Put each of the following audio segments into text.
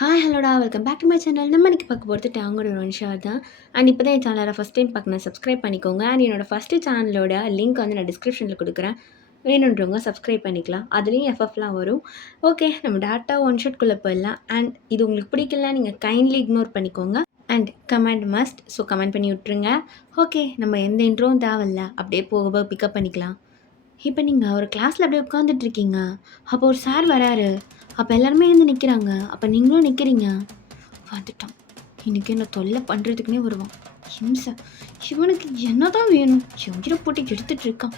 Hi ஹலோடா welcome back to my channel. நம்ம இன்னைக்கு பார்க்க போகிறது டேங்கோட ஒன்ஷா தான். அண்ட் இப்போ தான் என் சேனலை ஃபஸ்ட் டைம் பார்க்கணும், சப்ஸ்கிரைப் பண்ணிக்கோங்க. அண்ட் என்னோட ஃபஸ்ட்டு சேனலோட லிங்க் வந்து நான் டிஸ்கிரிப்ஷனில் கொடுக்குறேன், வேணுன்றவங்க சப்ஸ்கிரைப் பண்ணிக்கலாம். அதுலேயும் எஃப்எஃப்லாம் வரும். ஓகே, நம்ம டேட்டா ஒன் ஷாட்குள்ளே போயிடலாம். அண்ட் இது உங்களுக்கு பிடிக்கல, நீங்கள் கைண்ட்லி இக்னோர் பண்ணிக்கோங்க. And comment must, so comment பண்ணி விட்ருங்க. ஓகே, நம்ம எந்த இன்ட்ரோவும் தேவையில்ல, அப்படியே போக பிக்கப் பண்ணிக்கலாம். இப்போ நீங்கள் ஒரு கிளாஸில் அப்படியே உட்காந்துட்ருக்கீங்க, அப்போ ஒரு சார் வராரு. அப்போ எல்லாருமே எழுந்து நிற்கிறாங்க, அப்போ நீங்களும் நிற்கிறீங்க. வந்துட்டான், இன்றைக்கி என்ன தொல்லை பண்ணுறதுக்குனே வருவான், ஹிம்சை. இவனுக்கு என்ன தான் வேணும், உயிரை போட்டு எடுத்துகிட்டு இருக்கான்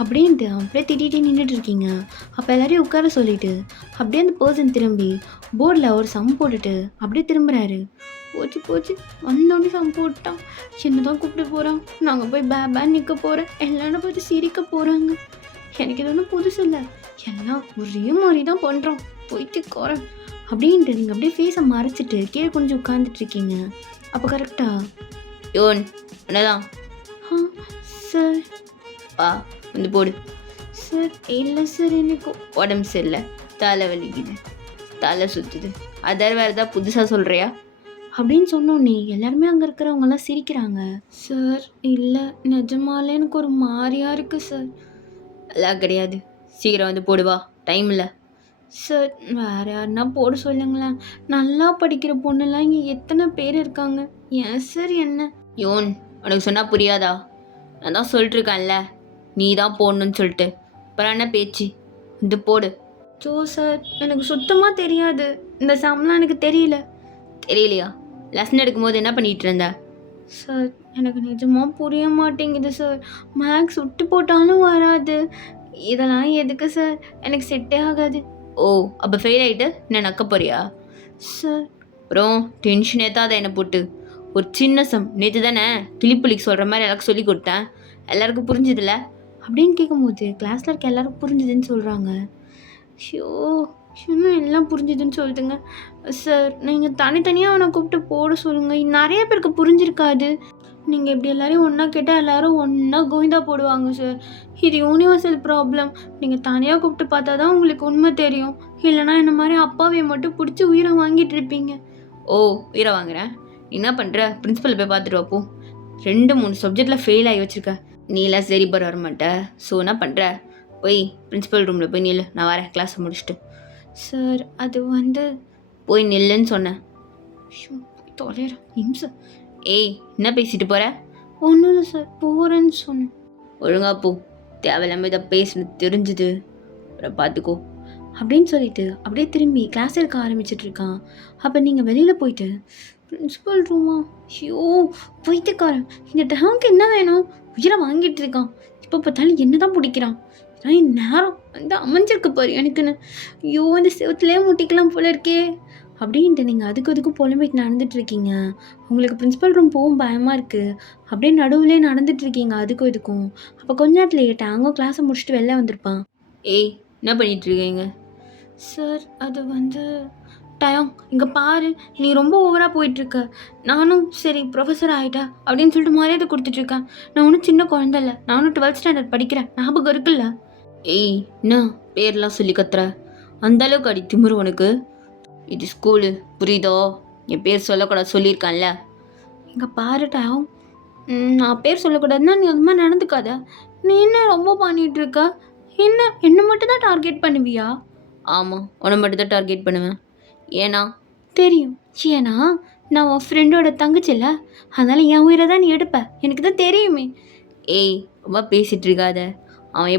அப்படின்ட்டு அப்படியே திட்டிகிட்டே நின்றுட்டுருக்கீங்க. அப்போ எல்லாரையும் உட்கார சொல்லிவிட்டு அப்படியே அந்த பர்சன் திரும்பி போர்டில் ஒரு சம் போட்டுட்டு அப்படியே திரும்புகிறாரு. போச்சு வந்தோடனே சம் போட்டான். என்ன தான் கூப்பிட்டு போகிறான், நாங்கள் போய் பேன் நிற்க போகிறேன், எல்லாரும் பார்த்து சிரிக்க போகிறாங்க. எனக்கு இது ஒன்றும் புதுசு இல்லை, எல்லாம் ஒரே மாதிரி தான் பண்ணுறோம், போயிட்டு கோறேன் அப்படின்ட்டு நீங்கள் அப்படியே ஃபேஸை மறைச்சிட்டு கீழே கொஞ்சம் உட்காந்துட்ருக்கீங்க. அப்போ கரெக்டா யோன் என்னதான் சார் வந்து போடு சார். இல்லை சார், எனக்கு உடம்பு சரியில்லை, தலை வலிக்குது, தலை சுற்றுது, அதார் வேறு ஏதாவது புதுசாக சொல்கிறியா அப்படின்னு சொன்னோன்னே எல்லாருமே அங்கே இருக்கிறவங்கெல்லாம் சிரிக்கிறாங்க. சார் இல்லை, நிஜமாலே எனக்கு ஒரு மாதிரியாக இருக்குது சார். எல்லாம் கிடையாது, சீக்கிரம் வந்து போடுவா, டைம் இல்லை. சார் வேறு யாருன்னா போட சொல்லுங்களேன், நல்லா படிக்கிற பொண்ணுலாம் இங்கே எத்தனை பேர் இருக்காங்க. ஏன் சார் என்ன யோன் உனக்கு சொன்னால் புரியாதா? நான் தான் சொல்லிட்டுருக்கேன்ல, நீ தான் போடணுன்னு சொல்லிட்டு, அப்புறம் என்ன பேச்சு, இது போடு. ஜோ சார், எனக்கு சுத்தமாக தெரியாது, இந்த சம்லாம் எனக்கு தெரியலையா? லெசன் எடுக்கும்போது என்ன பண்ணிகிட்டு இருந்த? சார் எனக்கு நிஜமாக புரிய மாட்டேங்குது சார், மேக்ஸ் விட்டு போட்டாலும் வராது, இதெல்லாம் எதுக்கு சார், எனக்கு செட்டே ஆகாது. ஓ, அப்போ ஃபெயில் ஆகிட்டு என்ன நக்க போறியா? சார் அப்புறம் டென்ஷன் ஏற்றாத என்னை போட்டு. ஒரு சின்ன சம் நேற்று தானே கிளிப்புலிக்கு சொல்கிற மாதிரி எல்லாருக்கும் சொல்லி கொடுத்தேன், எல்லாருக்கும் புரிஞ்சுதில்ல அப்படின்னு கேட்கும்போது கிளாஸில் இருக்க எல்லாருக்கும் புரிஞ்சுதுன்னு சொல்கிறாங்க. ஷோ இன்னும் எல்லாம் புரிஞ்சுதுன்னு சொல்லுதுங்க சார். நீங்கள் தனித்தனியாக அவனை கூப்பிட்டு போட சொல்லுங்கள், நிறைய பேருக்கு புரிஞ்சிருக்காது. நீங்கள் இப்படி எல்லோரையும் ஒன்றா கேட்டால் எல்லோரும் ஒன்றா கோவிந்தா போடுவாங்க சார், இது யூனிவர்சல் ப்ராப்ளம். நீங்கள் தனியாக கூப்பிட்டு பார்த்தா தான் உங்களுக்கு உண்மை தெரியும், இல்லைனா இந்த மாதிரி அப்பாவை மட்டும் பிடிச்சி உயிரை வாங்கிட்டு இருப்பீங்க. ஓ, உயிரை வாங்குறேன், என்ன பண்ணுற, பிரின்ஸிபல் போய் பார்த்துட்டு வாப்போ. 2-3 சப்ஜெக்டில் ஃபெயில் ஆகி வச்சுருக்க, நீலாம் சரி வர மாட்டேன். ஸோ என்ன பண்ணுற, போய் பிரின்ஸிபல் ரூமில் போய் நில்லு, நான் வரேன் கிளாஸை முடிச்சுட்டு. சார் அது வந்து போய் நில்லுன்னு சொன்னேன். தொலைறேன் இம்சை. ஏய் என்ன பேசிட்டு போகிற? ஒன்றும் இல்லை சார், போகிறேன்னு சொன்னேன். ஒழுங்கா போ, தேவையில்லாமல் இதை பேசணும் தெரிஞ்சுது, அப்புறம் பார்த்துக்கோ அப்படின்னு சொல்லிட்டு அப்படியே திரும்பி கிளாஸ் எடுக்க ஆரம்பிச்சிட்ருக்கான். அப்போ நீங்கள் வெளியில் போயிட்டு பிரின்ஸிபல் ரூமா, ஐயோ போயிட்டுக்காரன், இந்த டேங்க்கு என்ன வேணும், உயிரை வாங்கிட்டு இருக்கான், இப்போ பார்த்தாலும் என்ன தான் பிடிக்கிறான், நேரம் வந்து அமைஞ்சிருக்கு பாரு எனக்குன்னு, ஐயோ இந்த செவத்துலேயே முட்டிக்கலாம் போல இருக்கே அப்படின்ட்டு நீங்கள் அதுக்கும் புலம்பிட்டு நடந்துட்டுருக்கீங்க. உங்களுக்கு பிரின்ஸிபல் ரூம் போகும் பயமாக இருக்குது, அப்படியே நடுவுலேயே நடந்துட்டுருக்கீங்க அதுக்கும். அப்போ கொஞ்ச நேரத்துலேயே டேங்கோ கிளாஸை முடிச்சுட்டு வெளில வந்திருப்பான். ஏய் என்ன பண்ணிகிட்ருக்கீங்க? சார் அது வந்து டயம், இங்கே பாரு, நீ ரொம்ப ஓவராக போயிட்டுருக்க, நானும் சரி ப்ரொஃபஸர் ஆகிட்டா அப்படின்னு சொல்லிட்டு மரியாதை கொடுத்துட்ருக்கேன். நான் ஒன்றும் சின்ன குழந்தை இல்லை, நானும் 12th ஸ்டாண்டர்ட் படிக்கிறேன், ஞாபகம் இருக்குல்ல? ஏய் என்ன பேர்லாம் சொல்லி கத்துற, அந்தளவுக்கு அடி திமிரு உனக்கு? இது ஸ்கூலு புரியுதோ, என் பேர் சொல்லக்கூடாது சொல்லியிருக்கான்ல. இங்கே பாரு டயம், நான் பேர் சொல்லக்கூடாதுன்னா நீ அது மாதிரி நடந்துக்காத. நீ என்ன ரொம்ப பண்ணிகிட்ருக்க, என்ன மட்டும் தான் டார்கெட் பண்ணுவியா? ஆமாம், உன்னை மட்டும் தான் டார்கெட் பண்ணுவேன். ஏன்னா தெரியும், ஏன்னா நான் உன் ஃப்ரெண்டோட தங்கச்சில்ல, அதனால் என் உயிரை தான் நீ எடுப்ப, எனக்கு தான் தெரியுமே. ஏய் ரொம்ப பேசிகிட்டு இருக்காத, அவன்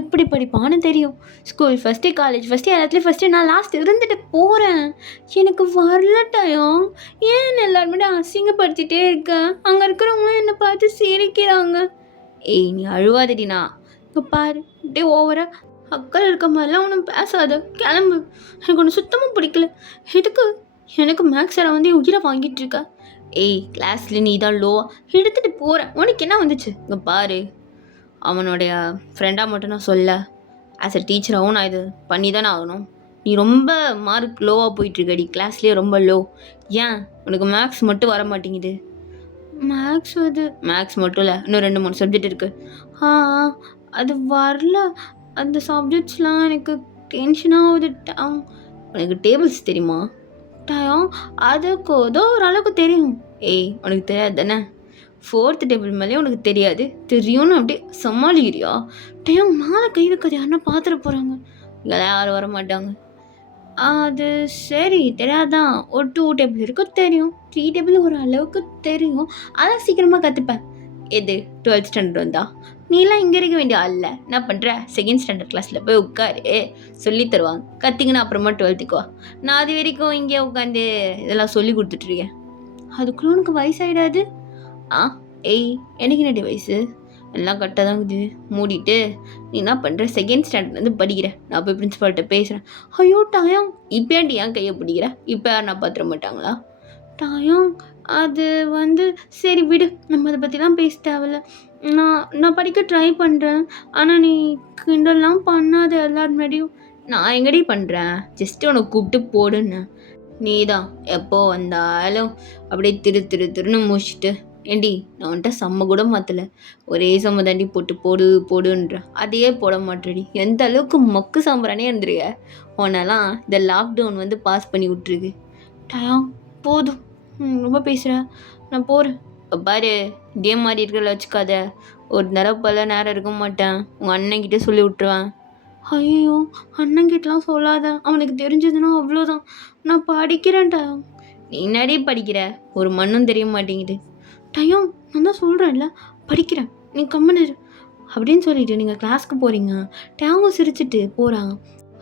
எப்படி படிப்பான்னு தெரியும், ஸ்கூல் ஃபஸ்ட்டு, காலேஜ் ஃபஸ்ட்டு, எல்லாத்துலேயும் ஃபஸ்ட்டு, நான் லாஸ்ட் இருந்துட்டு போகிறேன். எனக்கு வரல டயம், ஏன் எல்லாருமே அசிங்கப்படுத்திட்டே இருக்கேன், அங்கே இருக்கிறவங்களும் என்னை பார்த்து சிரிக்கிறாங்க. ஏய் நீ அழுவாதடினா, இப்போ பாரு அப்படியே ஓவராக அக்கறை இருக்க மாதிரிலாம் ஒன்றும் பேசாத, கிளம்பு, எனக்கு ஒன்று சுத்தமாக பிடிக்கல. எதுக்கு எனக்கு மேக்ஸ் சாரை வந்து உயிரை வாங்கிட்டு இருக்க? ஏய் கிளாஸில் நீ தான் லோவாக எடுத்துகிட்டு போகிறேன், உனக்கு என்ன வந்துச்சு? இங்கே பாரு, அவனுடைய ஃப்ரெண்டாக மட்டும் நான் சொல்ல, ஆஸ் அ டீச்சராகவும் நான் இது பண்ணி தானே ஆகணும். நீ ரொம்ப மார்க் லோவாக போயிட்டுருக்கடி, கிளாஸ்லேயே ரொம்ப லோ. ஏன் உனக்கு மேக்ஸ் மட்டும் வர மாட்டேங்குது? மேக்ஸ் மட்டும் இல்லை, இன்னும் 2-3 சப்ஜெக்ட் இருக்குது. அது வரல, அந்த சப்ஜெக்ட்ஸ்லாம் எனக்கு டென்ஷனாக ஆகுது. உனக்கு டேபிள்ஸ் தெரியுமா? டயம் அதுக்கு ஏதோ ஓரளவுக்கு தெரியும். ஏய் உனக்கு தெரியாது தானே, 4th டேபிள் மேலே உனக்கு தெரியாது, தெரியும்னு அப்படியே சமாளிக்கிறியா? டயம் மேலே கை வைக்காது, யாருன்னா பார்த்துட போகிறாங்க. இங்கெல்லாம் யாரும் வர மாட்டாங்க. அது சரி தெரியாதான். ஒரு 2 டேபிள் இருக்கும் தெரியும், 3 டேபிள் ஒரு அளவுக்கு தெரியும். அதான் சீக்கிரமாக கற்றுப்பேன். எது 12th ஸ்டாண்டர்ட் வந்தா? நீலாம் இங்கே இருக்க வேண்டிய ஆள்ல. என்ன பண்ணுற, 2nd ஸ்டாண்டர்ட் கிளாஸில் போய் உட்காரு, சொல்லி தருவாங்க. கத்திங்கன்னா அப்புறமா 12th வா. நான் அது வரைக்கும் இங்கே உட்காந்து இதெல்லாம் சொல்லி கொடுத்துட்ருக்கேன். அதுக்குள்ள உனக்கு வயசாகிடாது? ஆ ஏய் எனக்கு என்னடி வயசு, எல்லாம் கரெக்டாக தான் இருக்குது. மூடிட்டு நீ என்ன பண்ணுற, 2nd ஸ்டாண்டர்ட்லேருந்து படிக்கிற, நான் போய் பிரின்ஸிபால்கிட்ட பேசுகிறேன். ஐயோ டயம், இப்போயாண்டி ஏன் கையை பிடிக்கிற, இப்போ யார் நான் பார்த்துட மாட்டாங்களா? டயம் அது சரி விடு, நம்ம அதை பற்றிலாம் பேச தேவையில்ல. நான் படிக்க ட்ரை பண்ணுறேன், ஆனால் நீ கிண்டல்லாம் பண்ணாத எல்லார் முன்னாடியும். நான் எங்கடி பண்ணுறேன், ஜஸ்ட்டு உனக்கு கூப்பிட்டு போடுன்னு. நீ தான் எப்போ வந்தாலும் அப்படியே திருன்னு முடிச்சுட்டு, ஏண்டி நான் வந்துட்டு செம்ம கூட மாற்றலை, ஒரே செம்ம தாண்டி போட்டு போடுன்ற, அதையே போட மாட்டேடி. எந்த அளவுக்கு மக்கு சாம்பிரானே இருந்துருக்க. உன்னெல்லாம் இந்த லாக்டவுன் பாஸ் பண்ணி விட்ருக்கு. டயம் போதும், ரொம்ப பேசுகிற, நான் போகிறேன். இப்போ பாரு, இதே மாதிரி இருக்கிற வச்சுக்காத. ஒரு தடவை பல நேரம் இருக்க மாட்டேன், உங்கள் அண்ணன்கிட்ட சொல்லி விட்டுருவேன். ஐயோ அண்ணன்கிட்டலாம் சொல்லாத, அவனுக்கு தெரிஞ்சதுன்னா அவ்வளோதான். நான் படிக்கிறேன்டா. நீ என்னடி படிக்கிற, ஒரு மண்ணும் தெரிய மாட்டேங்குது. டயம் நான் தான் சொல்கிறேன்ல படிக்கிறேன், நீ கம்மனு அப்படின்னு சொல்லிட்டு நீங்கள் கிளாஸ்க்கு போகிறீங்க. டேங்கும் சிரிச்சிட்டு போகிறான்.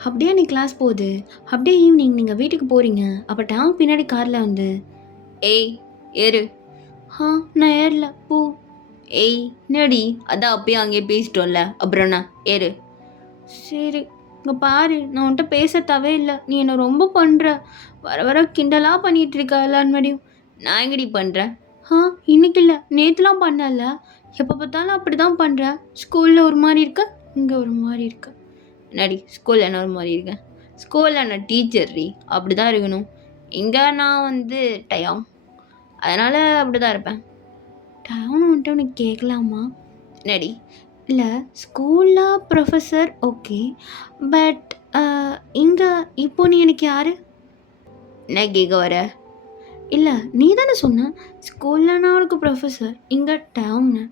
அப்படியே நீ கிளாஸ் போகுது. அப்படியே ஈவினிங் நீங்கள் வீட்டுக்கு போகிறீங்க. அப்போ டேங் பின்னாடி காரில் ஏய் ஏறு. நான் ஏறல போ. ஏய் என்னடி, அதான் அப்பயே அங்கேயே பேசிட்டோம்ல, அப்புறம் என்ன, ஏறு. சரி இங்கே பாரு, நான் உன்கிட்ட பேசத்தாவே இல்லை, நீ என்னை ரொம்ப பண்ணுற. வர கிண்டலாக பண்ணிகிட்டு இருக்க எல்லாரும் முன்னாடியும். நான் எங்கடி பண்ணுறேன்? இன்னைக்கு இல்லை, நேற்றுலாம் பண்ணல. எப்போ பார்த்தாலும் அப்படி தான் பண்ணுறேன். ஸ்கூலில் ஒரு மாதிரி இருக்க, இங்கே ஒரு மாதிரி இருக்க. என்னடி ஸ்கூலில் என்ன ஒரு மாதிரி இருக்கேன்? ஸ்கூலில் நான் டீச்சர் ரீ, அப்படி தான் இருக்கணும். இங்கே நான் டயம், அதனால் அப்படி தான் இருப்பேன். டயம்னு உனக்கு கேட்கலாமா? என்னடி? இல்லை ஸ்கூலில் ப்ரொஃபஸர் ஓகே, பட் இங்கே இப்போ நீ எனக்கு யார்? என்ன கேட்க வர? இல்லை நீ தானே சொன்ன ஸ்கூலில் நான் அவளுக்கு ப்ரொஃபஸர், இங்கே டயம்னு.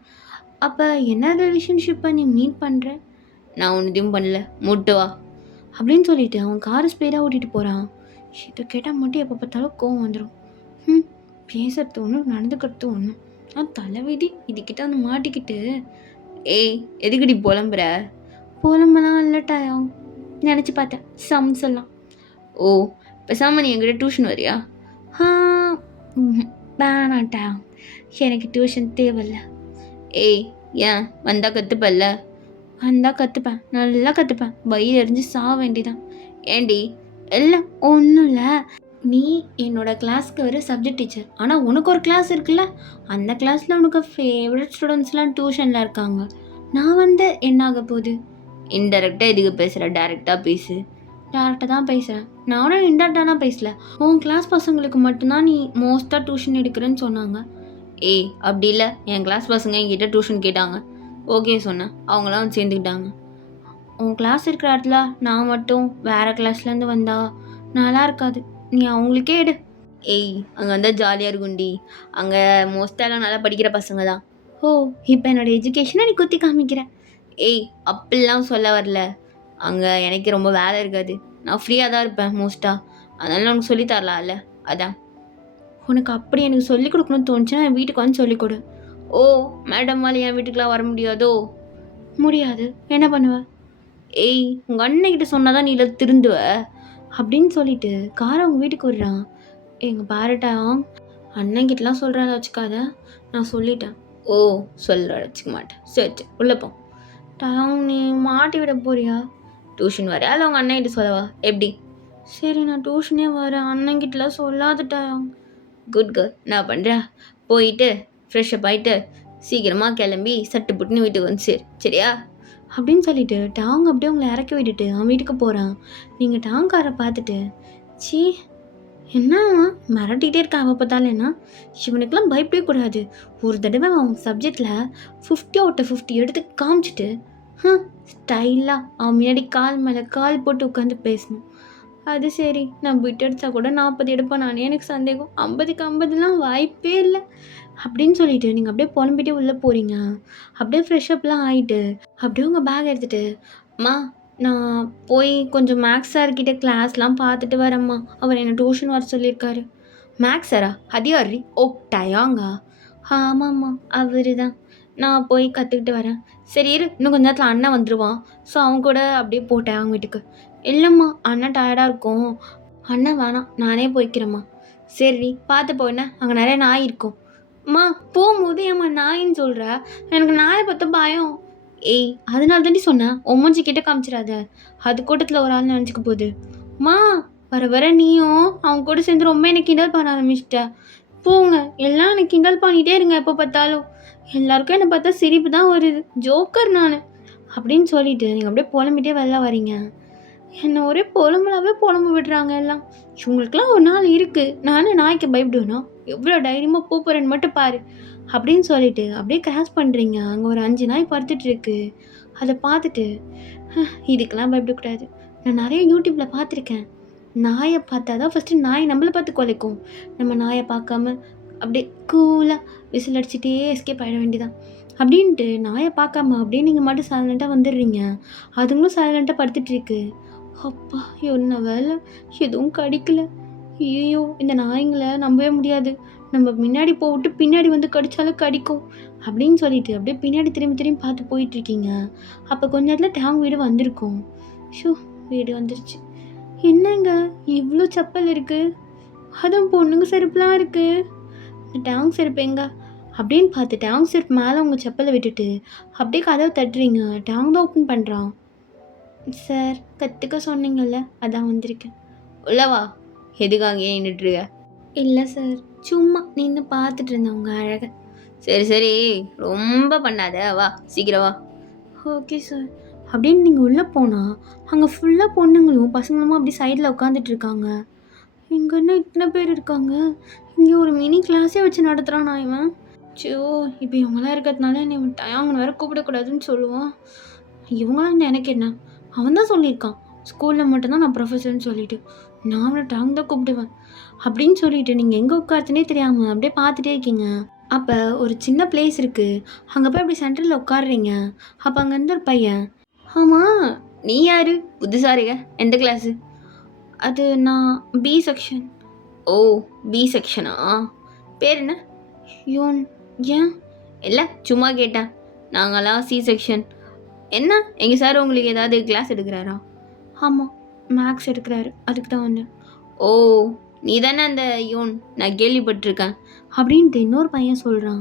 அப்போ என்ன ரிலேஷன்ஷிப்பை நீ மீட் பண்ணுற? நான் ஒன்றுத்தையும் பண்ணல, மூட்டு வா அப்படின்னு சொல்லிட்டு அவன் காரை ஸ்பீடாக ஓட்டிகிட்டு போகிறான். இதை கேட்டால் மட்டும் எப்போ பார்த்தாலும் கோவம் வந்துடும். பேசுறது ஒன்று, நடந்துக்கிறது ஒன்று. நான் தலைவிதி இதுக்கிட்ட மாட்டிக்கிட்டு. ஏய் எதுக்குடி புலம்புற? புலம்பெல்லாம் இல்லை டயம், நினச்சி பார்த்தேன் சம்ஸ் எல்லாம். ஓ பேசாமல் நீ என்கிட்ட டியூஷன் வரியா? வேணாம் டயம், எனக்கு டியூஷன் தேவையில்ல. ஏய் ஏன், வந்தால் கற்றுப்பல்ல? வந்தால் கற்றுப்பேன், நல்லா கற்றுப்பேன், வயிறு எரிஞ்சு சாக வேண்டிதான். ஏண்டி? இல்லை ஒன்றும் இல்லை, நீ என்னோட கிளாஸ்க்கு ஒரு சப்ஜெக்ட் டீச்சர், ஆனால் உனக்கு ஒரு கிளாஸ் இருக்குல்ல, அந்த கிளாஸில் உனக்கு ஃபேவரட் ஸ்டூடெண்ட்ஸ்லாம் டியூஷனில் இருக்காங்க. நான் என்ன ஆக போகுது? இன்டெரக்டாக எதுக்கு பேசுகிற, டேரெக்டாக பேசு. டேரெக்டாக தான் பேசுகிறேன், நானும் இன்டெரக்டாலாம் பேசல. உன் கிளாஸ் பசங்களுக்கு மட்டும்தான் நீ மோஸ்ட்டாக டியூஷன் எடுக்கிறேன்னு சொன்னாங்க. ஏய் அப்படி இல்லை, என் கிளாஸ் பசங்க என்கிட்ட டியூஷன் கேட்டாங்க, ஓகே சொன்னேன், அவங்களாம் சேர்ந்துக்கிட்டாங்க. உன் கிளாஸ் இருக்கிற இடத்துல நான் மட்டும் வேறு கிளாஸ்லேருந்து வந்தா நல்லா இருக்காது, நீ அவங்களுக்கே எடு. ஏய் அங்கே வந்தால் ஜாலியாக இருக்கும்டி, அங்கே மோஸ்ட்டாலாம் நல்லா படிக்கிற பசங்க தான். ஓ இப்போ என்னோடய எஜுகேஷனை நீ குத்தி காமிக்கிறேன். ஏய் அப்படிலாம் சொல்ல வரல, அங்கே எனக்கு ரொம்ப வேலை இருக்காது, நான் ஃப்ரீயாக தான் இருப்பேன் மோஸ்ட்டாக, அதனால உனக்கு சொல்லித்தரலாம்ல, அதான். உனக்கு அப்படி எனக்கு சொல்லிக் கொடுக்கணும்னு தோணுச்சுன்னா என் வீட்டுக்கு வந்து சொல்லிக் கொடு. ஓ மேடம்மால் என் வீட்டுக்கெலாம் வர முடியாதோ? முடியாது, என்ன பண்ணுவ? ஏய் உங்கள் அண்ணன்கிட்ட சொன்னால் தான் நீ இல்லை திருந்துவ அப்படின்னு சொல்லிட்டு காரை அவங்க வீட்டுக்கு விடுறான். எங்கள் பாருட்டா அண்ணன்கிட்டலாம் சொல்கிறத வச்சுக்காத, நான் சொல்லிட்டேன். ஓ சொல்கிற வச்சுக்க மாட்டேன், சரி உள்ளே போ. டயம் நீ மாட்டி விட போறியா? டியூஷன் வரையா இல்லை உங்கள் அண்ணன்கிட்ட சொல்லவா, எப்படி? சரி நான் டியூஷனே வரேன், அண்ணன்கிட்டலாம் சொல்லாத டயம். குட் கேர்ள், நான் பண்ணுறேன், போயிட்டு ஃப்ரெஷ்ஷப் ஆகிட்டு சீக்கிரமாக கிளம்பி சட்டு புட்டுன்னு வீட்டுக்கு வந்து சரியா அப்படின்னு சொல்லிட்டு டாங் அப்படியே உங்களை இறக்கி விட்டுட்டு அவன் வீட்டுக்கு போகிறான். நீங்கள் டாங்காரை பார்த்துட்டு சீ என்ன மிரட்டிகிட்டே இருக்கான், அவள் பார்த்தாலும் என்ன, இவனுக்கெல்லாம் பயப்படவே கூடாது. ஒரு தடவை அவன் சப்ஜெக்டில் 50/50 எடுத்து காமிச்சிட்டு ஸ்டைலாக அவன் முன்னாடி கால் மேலே கால் போட்டு உட்காந்து பேசணும். அது சரி. நான் பிட் அடிச்சா கூட 40 எடுப்பேன் நானு. எனக்கு சந்தேகம். 50க்கு 50லாம் வாய்ப்பே இல்ல. அப்படின்னு சொல்லிட்டு நீங்க அப்படியே புலம்பிட்டே உள்ள போறீங்க. அப்படியே ஃப்ரெஷ் அப்லாம் ஆயிட்டு, அப்படியே உங்க பேக் எடுத்துட்டு, "அம்மா நான் போய் கொஞ்சம் மேக்ஸ் சார் கிட்ட கிளாஸ்லாம் பார்த்துட்டு வரேம்மா. அவர் என்ன டியூஷன் வர சொல்லியிருக்காரு." "மேக்ஸ் சாரா? அது யார்ரி?" "ஓ டயாங்கா?" "ஆமாம்மா அவரு தான். நான் போய் கத்துக்கிட்டு வரேன்." "சரி இரு, இன்னும் கொஞ்ச நேரத்துல அண்ணன் வந்துருவான். ஸோ அவன் கூட அப்படியே போ டயாங் வீட்டுக்கு." "இல்லம்மா அண்ணன் டயர்டா இருக்கும். அண்ணன் வேணாம் நானே போய்க்கிறேம்மா." "சரிடி பார்த்து போ என்ன, அங்க நெறைய நாய் இருக்கும்." "அம்மா போம்போது ஏம்மா நாயின்னு சொல்ற? எனக்கு நாய பாத்தா பயம்." "ஏய் அதனால தாண்டி சொன்னேன். உன் மூஞ்சி கிட்ட காமிச்சிராத. அது கூட்டத்துல ஒரு ஆள் நெனச்சுக்க போது." "அம்மா வர வர நீயும் அவன் கூட சேர்ந்து ரொம்ப என்ன கிண்டல் பண்ண ஆரம்பிச்சிட்ட. போங்க எல்லாம் என்ன கிண்டல் பண்ணிட்டே இருங்க எப்போ பார்த்தாலும். எல்லாருக்கும் என்ன பார்த்தா சிரிப்பு தான் வருது. ஜோக்கர் நானு." அப்படின்னு சொல்லிட்டு நீங்க அப்படியே புலம்பிட்டே வெளில வரீங்க. என்ன ஒரே புலம்பலாவே புலம்ப விடுறாங்க எல்லாம். இவங்களுக்குலாம் ஒரு நாள் இருக்கு. நானே நாய்க்கு பயப்படுவேனா? எவ்வளோ தைரியமா போறேன்னு மட்டும் பாரு. அப்படின்னு சொல்லிட்டு அப்படியே கிராஸ் பண்றீங்க. அங்க ஒரு 5 நாய் படுத்துட்டு இருக்கு. அத பார்த்துட்டு, இதுக்கெல்லாம் பயப்படக்கூடாது. நான் நெறைய யூடியூப்ல பார்த்துருக்கேன். நாய பார்த்தா தான் ஃபர்ஸ்ட்டு நாய் நம்மள பார்த்து கொலைக்கும். நம்ம நாய பார்க்காம அப்படியே கூலா விசில் அடிச்சுட்டே எஸ்கேப் ஆயிட வேண்டியதான். அப்படின்ட்டு நாய பார்க்காம அப்படியே நீங்க மட்டும் சைலண்ட்டா வந்துடுறீங்க. அதுங்களும் சைலண்ட்டா படுத்துட்டு இருக்கு. அப்பா! என்ன வேலை எதுவும் கடிக்கல. ஐயய்யோ! இந்த நாய்ங்கள நம்பவே முடியாது. நம்ம முன்னாடி போவிட்டு பின்னாடி வந்து கடிச்சாலும் கடிக்கும். அப்படின்னு சொல்லிட்டு அப்படியே பின்னாடி திரும்பி திரும்பி பார்த்து போயிட்டுருக்கீங்க. அப்போ கொஞ்ச நேரத்துல டேங் வீடு வந்திருக்கும். ஷோ! வீடு வந்துருச்சு. என்னங்க இவ்ளோ செப்பல் இருக்கு? அதுவும் பொண்ணுங்க செருப்புலாம் இருக்கு. இந்த டேங் செருப்பு எங்க? அப்படின்னு பார்த்து டேங் செருப்பு மேலே உங்க செப்பலை விட்டுட்டு அப்படியே கதவை தட்டுறீங்க. டேங் தான் ஓப்பன் பண்ணுறான். சார் கற்றுக்க சொன்னீங்கல்ல அதான் வந்திருக்கேன். உள்ள வா. எதுக்காக ஏன் நின்றுட்டுருக்க? இல்லை சார் சும்மா நின்று பார்த்துட்டு இருந்தேன் உங்க அழகை. சரி சரி ரொம்ப பண்ணாத, வா சீக்கிரம் வா. Okay sir. அப்படின்னு நீங்கள் உள்ளே போனால் அங்கே ஃபுல்லாக பொண்ணுங்களும் பசங்களும் அப்படி சைடில் உட்காந்துட்டு இருக்காங்க. இங்கே என்ன இத்தனை பேர் இருக்காங்க? இங்கே ஒரு மினி கிளாஸே வச்சு நடத்துகிறானா இவன்? சோ இப்போ இவங்களாம் இருக்கிறதுனால என்னை டயாங்கன்னு வேற கூப்பிடக்கூடாதுன்னு சொல்லுவான். இவங்களாம் எனக்கு என்ன? அவன் தான் சொல்லியிருக்கான் ஸ்கூலில் மட்டும்தான் நான் ப்ரொஃபஸர்னு சொல்லிட்டு. நான் அவனை டாங் தான் கூப்பிடுவேன் அப்படின்னு சொல்லிட்டு நீங்கள் எங்கே உட்காந்துனே தெரியாமல் அப்படியே பார்த்துட்டே இருக்கீங்க. அப்போ ஒரு சின்ன பிளேஸ் இருக்குது. அங்கே போய் அப்படி சென்டரில் உட்காடுறீங்க. அப்போ அங்கேருந்து ஒரு பையன், ஆமாம் நீ யார் புதுசாரிங்க எந்த கிளாஸு? அது நான் பி செக்ஷன். ஓ பி செக்ஷனா? பேர் என்ன? யோன். ஏன்? இல்லை சும்மா கேட்டேன். நாங்களாம் சி செக்ஷன். என்ன எங்கள் சார் உங்களுக்கு ஏதாவது கிளாஸ் எடுக்கிறாரா? ஆமாம் மேக்ஸ் எடுக்கிறாரு, அதுக்கு தான் வந்தேன். ஓ நீ தானே அந்த யோன், நான் கேள்விப்பட்டிருக்கேன் அப்படின்ட்டு இன்னொரு பையன் சொல்கிறான்.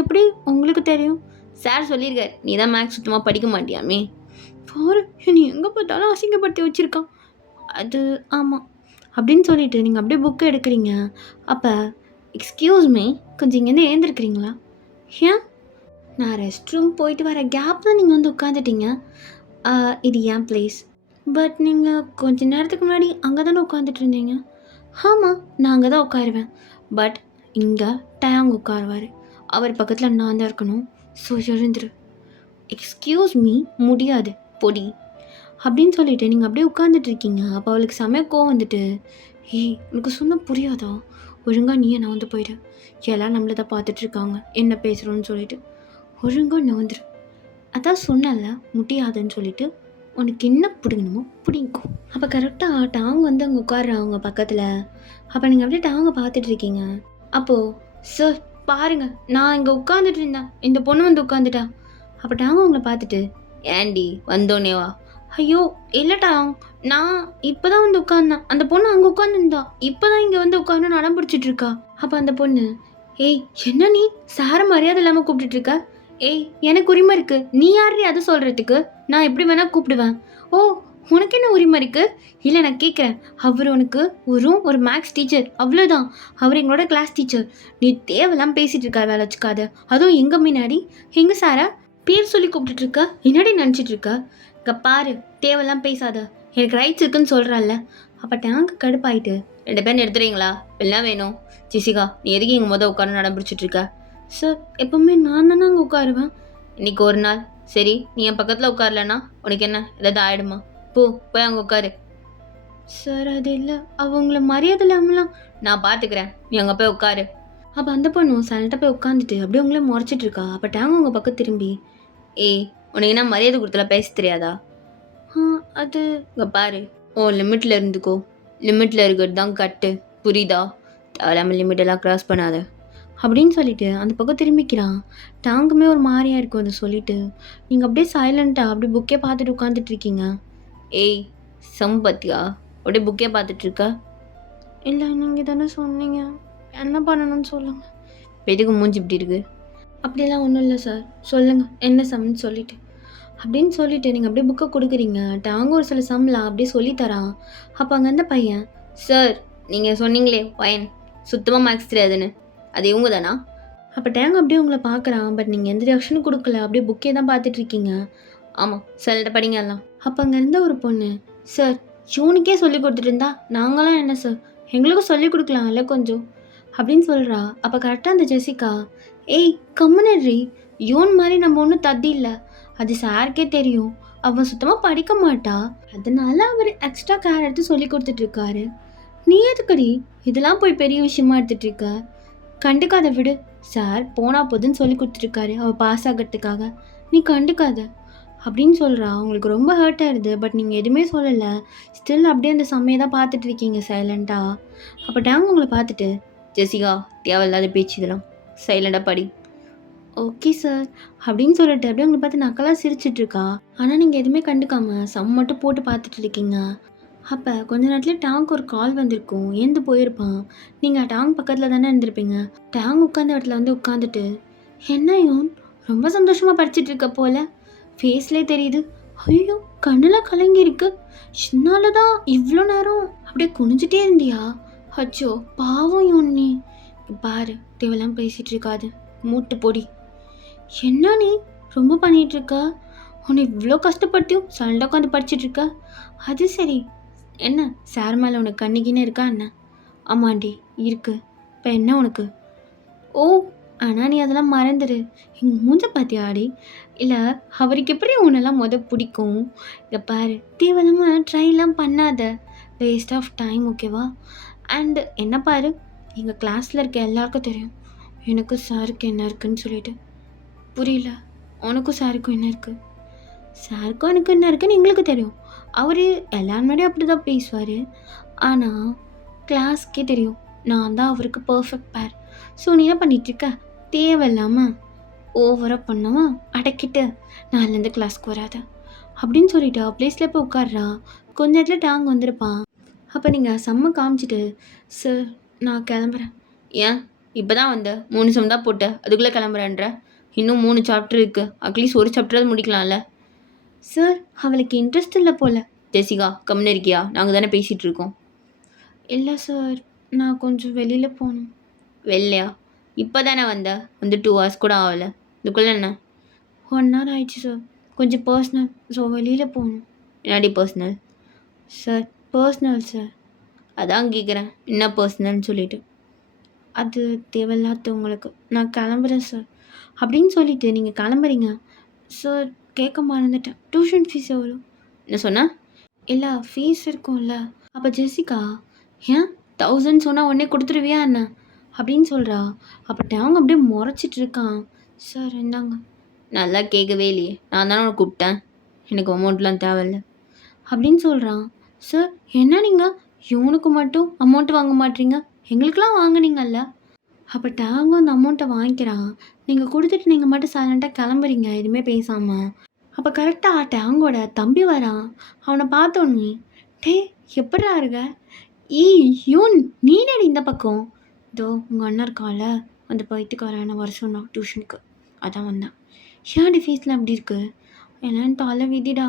எப்படி உங்களுக்கு தெரியும்? சார் சொல்லியிருக்கார் நீ தான் மேக்ஸ் சுத்தமாக படிக்க மாட்டியாமே. பாரு நீ எங்கே பார்த்தாலும் அசிங்கப்படுத்தி வச்சுருக்கான். அது ஆமாம் அப்படின்னு சொல்லிட்டு நீங்கள் அப்படியே புக்கு எடுக்கிறீங்க. அப்போ எக்ஸ்கியூஸ் மீ கொஞ்சம் இங்கேருந்து எழுந்திருக்கிறீங்களா? ஏன்? நான் ரெஸ்ட் ரூம் போயிட்டு வர கேப்பில் நீங்கள் வந்து உட்காந்துட்டீங்க. இது ஏன் பிளேஸ். பட் நீங்கள் கொஞ்ச நேரத்துக்கு முன்னாடி அங்கே தானே உட்காந்துட்டு இருந்தீங்க. ஆமாம் நான் அங்கே தான் உட்காருவேன். பட் இங்கே டயாங் உட்காருவார். அவர் பக்கத்தில் நான் தான் இருக்கணும். ஸோ எழுந்துரு. எக்ஸ்கியூஸ் மீ முடியாது பொடி அப்படின்னு சொல்லிட்டு நீங்கள் அப்படியே உட்காந்துட்டு இருக்கீங்க. அப்போ அவளுக்கு செமைய கோவம் வந்துட்டு, ஏய் உனக்கு சொன்ன புரியாதா? ஒழுங்காக நீயே நான் வந்து போயிடு. எல்லாம் நம்மளை தான் பார்த்துட்ருக்காங்க என்ன பேசுகிறோன்னு சொல்லிட்டு. ஒழுங்காக நான் வந்துடு. அதான் சொன்னல முடியாதுன்னு சொல்லிட்டு உனக்கு என்ன பிடிக்கணுமோ பிடிக்கும். அப்போ கரெக்டாக டாங் வந்து அங்கே உட்காடுறான் அவங்க பக்கத்தில். அப்போ நீங்கள் அப்படியே டாங்கை பார்த்துட்டு இருக்கீங்க. அப்போது சார் பாருங்க நான் இங்கே உட்காந்துட்டு இருந்தேன், இந்த பொண்ணு வந்து உட்காந்துட்டா. அப்போ டாங்க உங்களை பார்த்துட்டு, ஏண்டி வந்தோன்னே வா. ஐயோ இல்லைட்டா நான் இப்போ தான் வந்து உட்காந்தேன், அந்த பொண்ணு அங்கே உட்காந்துருந்தா இப்போ தான் இங்கே வந்து உட்காந்து நடம் பிடிச்சிட்டு இருக்கா. அப்போ அந்த பொண்ணு, ஏய் என்ன நீ சார மரியாதை இல்லாமல் கூப்பிட்டுட்டு இருக்க? ஏய் எனக்கு உரிமை இருக்குது, நீ யாரு அதை சொல்கிறதுக்கு? நான் எப்படி வேணால் கூப்பிடுவேன். ஓ உனக்கு என்ன உரிமை இருக்குது? இல்லை நான் கேட்குறேன், அவர் உனக்கு ஒரு மேக்ஸ் டீச்சர் அவ்வளோதான். அவர் எங்களோட கிளாஸ் டீச்சர். நீ தேவையெல்லாம் பேசிகிட்டு இருக்கா, வேலை வச்சுக்காத. அதுவும் எங்கள் முன்னாடி எங்கள் சாரை பேர் சொல்லி கூப்பிட்டுட்டு இருக்கா. என்னடி நினச்சிட்டு இருக்கா? இங்கே பாரு தேவையெல்லாம் பேசாத, எனக்கு ரைட்ஸ் இருக்குன்னு சொல்கிறாள்ல. அப்போ டேங்க் கடுப்பாயிட்டு, 2 பேர் எடுத்துறீங்களா? எல்லாம் வேணும். ஜெசிகா நீ எதுக்கு இங்கே உட்காந்து நடம் பிடிச்சிட்டு இருக்க? சார் எப்பவுமே நான் தானே அங்கே உட்காருவேன். இன்னைக்கு ஒரு நாள் சரி நீ என் பக்கத்தில் உட்காரலன்னா உனக்கு என்ன ஏதாவது ஆயிடுமா? போய் அங்கே உட்காரு. சார் அது இல்லை, அவங்கள மரியாதை இல்லாமலாம் நான் பார்த்துக்கிறேன், நீ அங்கே போய் உட்காரு. அப்போ அந்த பொண்ணும் சைலண்ட்டாக போய் உட்காந்துட்டு அப்படியே உங்களே முறைச்சிட்டு இருக்கா. அப்போ டேங்க் உங்கள் பக்கம் திரும்பி, ஏய் உனக்கு என்ன மரியாதை கொடுத்தலாம் பேச தெரியாதா? ஆ அது இங்கே பாரு, ஓ லிமிட்டில் இருந்துக்கோ, லிமிட்டில் இருக்கிறது தான் கட்டு, புரியுதா? தேவையில்லாமல் லிமிட்டெல்லாம் க்ராஸ் பண்ணாத அப்படின்னு சொல்லிட்டு அந்த பக்கம் திரும்பிக்கிறான். டாங்குமே ஒரு மாதிரியா இருக்கும் அதை சொல்லிட்டு. நீங்கள் அப்படியே சைலண்ட்டாக அப்படியே புக்கே பார்த்துட்டு உட்காந்துட்டு இருக்கீங்க. ஏய் சம்பத்தியா அப்படியே புக்கே பார்த்துட்டு இருக்க? இல்லை நீங்கள் தானே சொன்னீங்க, என்ன பண்ணணும்னு சொல்லுங்கள். எதுக்கு மூஞ்சி இப்படி இருக்கு? அப்படியெல்லாம் ஒன்றும் இல்லை சார், சொல்லுங்கள் என்ன சம்னு சொல்லிட்டு அப்படின்னு சொல்லிட்டு நீங்கள் அப்படியே புக்கை கொடுக்குறீங்க. டாங்க ஒரு சில சம்லாம் அப்படியே சொல்லித்தரான். அப்போ அங்கே அந்த பையன், சார் நீங்கள் சொன்னீங்களே பையன் சுத்தமாக மேக்ஸ் தெரியாதுன்னு, அது இவங்க தானா? அப்போ டேங் அப்படியே உங்களை பார்க்குறான். பட் நீங்கள் எந்த ரியாக்ஷனும் கொடுக்கல, அப்படியே புக்கே தான் பார்த்துட்டு இருக்கீங்க. ஆமாம் சொல்லிட்டு படிங்க எல்லாம். அப்போ அங்கே இருந்த ஒரு பொண்ணு, சார் இவனுக்கே சொல்லி கொடுத்துட்டு இருந்தா நாங்களாம் என்ன சார், எங்களுக்கும் சொல்லி கொடுக்கலாம்ல கொஞ்சம் அப்படின்னு சொல்கிறா. அப்போ கரெக்டாக அந்த ஜெசிகா, ஏய் கம்முனரி, யோன் மாதிரி நம்ம ஒன்றும் தத்தி இல்லை, அது சாருக்கே தெரியும், அவன் சுத்தமாக படிக்க மாட்டா, அதனால அவர் எக்ஸ்ட்ரா கேர் எடுத்து சொல்லி கொடுத்துட்ருக்காரு, நீ எதுக்கடி இதெல்லாம் போய் பெரிய விஷயமா எடுத்துகிட்டு இருக்க, கண்டுக்காத விடு, சார் போனா போதுன்னு சொல்லி கொடுத்துருக்காரு அவள் பாஸ் ஆகிறதுக்காக, நீ கண்டுக்காத அப்படின்னு சொல்கிறா. அவங்களுக்கு ரொம்ப ஹர்ட் ஆயிடுது. பட் நீங்கள் எதுவுமே சொல்லலை, ஸ்டில் அப்படியே அந்த செம்மையை தான் பார்த்துட்டு இருக்கீங்க சைலண்ட்டாக. அப்போ டேங் உங்களை பார்த்துட்டு, ஜெசிகா தேவையில்லாத பேச்சு இதெல்லாம், சைலண்டாக படி. ஓகே சார் அப்படின்னு சொல்லிட்டு அப்படியே உங்களை பார்த்து நக்கலாக சிரிச்சிட்ருக்கா. ஆனால் நீங்கள் எதுவுமே கண்டுக்காமல் சம் மட்டும் போட்டு பார்த்துட்டு இருக்கீங்க. அப்போ கொஞ்ச நேரத்தில் டேங்க் ஒரு கால் வந்திருக்கும், ஏந்து போயிருப்பான். நீங்கள் டேங்க் பக்கத்தில் தானே இருந்திருப்பீங்க. டேங்க் உட்காந்த இடத்துல வந்து உட்காந்துட்டு, என்ன யோன் ரொம்ப சந்தோஷமாக படிச்சுட்டு இருக்க போல, ஃபேஸ்லேயே தெரியுது, ஐயோ கண்ணில் கலங்கியிருக்கு, சின்னால தான் இவ்வளோ நேரம் அப்படியே குனிஞ்சிட்டே இருந்தியா, அச்சோ பாவம் யோன், நீ பாரு தேவையெல்லாம் பேசிகிட்டு இருக்காது, மூட்டு பொடி. என்ன நீ ரொம்ப பண்ணிகிட்ருக்க, உன்னை இவ்வளோ கஷ்டப்பட்டியும் சண்டை உட்காந்து படிச்சுட்ருக்க, அது சரி என்ன சார் மேலே உனக்கு கண்ணிக்கின்னு இருக்கா என்ன? ஆமாண்டி இருக்கு, இப்போ என்ன உனக்கு? ஓ ஆனால் நீ அதெல்லாம் மறந்துடு, எங்கள் மூஞ்ச பார்த்தியா ஆடி, இல்லை அவருக்கு எப்படி உன்னெல்லாம் பிடிக்கும், இங்கே பாரு தேவையில்லாமல் ட்ரைலாம் பண்ணாத, வேஸ்ட் ஆஃப் டைம் ஓகேவா? அண்டு என்ன பாரு, எங்கள் கிளாஸில் இருக்க எல்லாருக்கும் தெரியும் எனக்கு சாருக்கு என்ன இருக்குன்னு சொல்லிட்டு. புரியல, உனக்கும் சாருக்கும் என்ன இருக்குது? சாருக்கும் எனக்கு என்ன இருக்குன்னு எங்களுக்கு தெரியும், அவர் எல்லாரும் முன்னாடியும் அப்படி தான் பேசுவார், ஆனால் கிளாஸ்க்கே தெரியும் நான் தான் அவருக்கு பர்ஃபெக்ட் பேர். ஸோ நீ என்ன பண்ணிகிட்ருக்க, தேவையில்லாமல் ஓவராக பண்ணவா அடக்கிட்டு நான்லேருந்து கிளாஸ்க்கு வராத அப்படின்னு சொல்லிட்டு ப்ளேஸில் போய் உட்காடுறா. கொஞ்ச நேரத்தில் டாங் வந்திருப்பான். அப்போ நீங்கள் செம்ம காமிச்சிட்டு, சார் நான் கிளம்புறேன். ஏன் இப்போ தான் வந்த 3 சம் தான் போட்ட அதுக்குள்ளே கிளம்புறேன்ற, இன்னும் 3 சாப்டர் இருக்குது, அட்லீஸ்ட் ஒரு சாப்டராவது முடிக்கலாம்ல. சார் அவளுக்கு இன்ட்ரெஸ்ட் இல்லை போல். ஜெசிகா கம்முன்னு இருக்கியா, நாங்கள் தானே பேசிகிட்டு இருக்கோம். இல்லை சார் நான் கொஞ்சம் வெளியில் போகணும். வெளிலையா? இப்போ தானே வந்து 2 hours கூட ஆகலை, இதுக்குள்ளே என்ன? 1 hour ஆயிடுச்சு சார், கொஞ்சம் பர்சனல், ஸோ வெளியில் போகணும். என்னடி பர்சனல்? Sir personal sir. அதான் கேட்குறேன் என்ன பர்சனல்னு சொல்லிட்டு. அது தேவையில்லாத உங்களுக்கு, நான் கிளம்புறேன் சார் அப்படின்னு சொல்லிட்டு நீங்கள் கிளம்புறீங்க. சார் கேட்க மறந்துட்டேன், டியூஷன் ஃபீஸ் எவ்வளோ? என்ன சொன்ன? இல்லை ஃபீஸ் இருக்கும்ல. அப்போ ஜெசிகா, ஏன் 1000 சொன்னால் உடனே கொடுத்துருவியா என்ன அப்படின்னு சொல்கிறா. அப்போ அவங்க அப்படியே முறைச்சிட்டு இருக்கான். சார் என்னங்க, நல்லா கேட்கவே இல்லையே, நான் தானே உனக்கு கூப்பிட்டேன், எனக்கு அமௌண்ட்லாம் தேவையில்லை அப்படின்னு சொல்கிறான். சார் என்ன நீங்கள் இவனுக்கு மட்டும் அமௌண்ட் வாங்க மாட்டீங்க, எங்களுக்கெல்லாம் வாங்கினீங்கல்ல. அப்போ டேங்கும் அந்த அமௌண்ட்டை வாங்கிக்கிறான். நீங்கள் கொடுத்துட்டு நீங்கள் மட்டும் சைலண்ட்டாக கிளம்புறீங்க எதுவுமே பேசாமல். அப்போ கரெக்டாக டேங்கோட தம்பி வரான். அவனை பார்த்தோன்னே, டே எப்படா இருக்க, யூன் நீனடி இந்த பக்கம், இதோ உங்கள் அண்ணன் இருக்கால அந்த பைத்துக்காரனை வர சொன்னான் டியூஷனுக்கு, அதான் வந்தேன். ஏன்டி ஃபீஸ்லாம் அப்படி இருக்கு, என்னன்னு தலை விதிடா,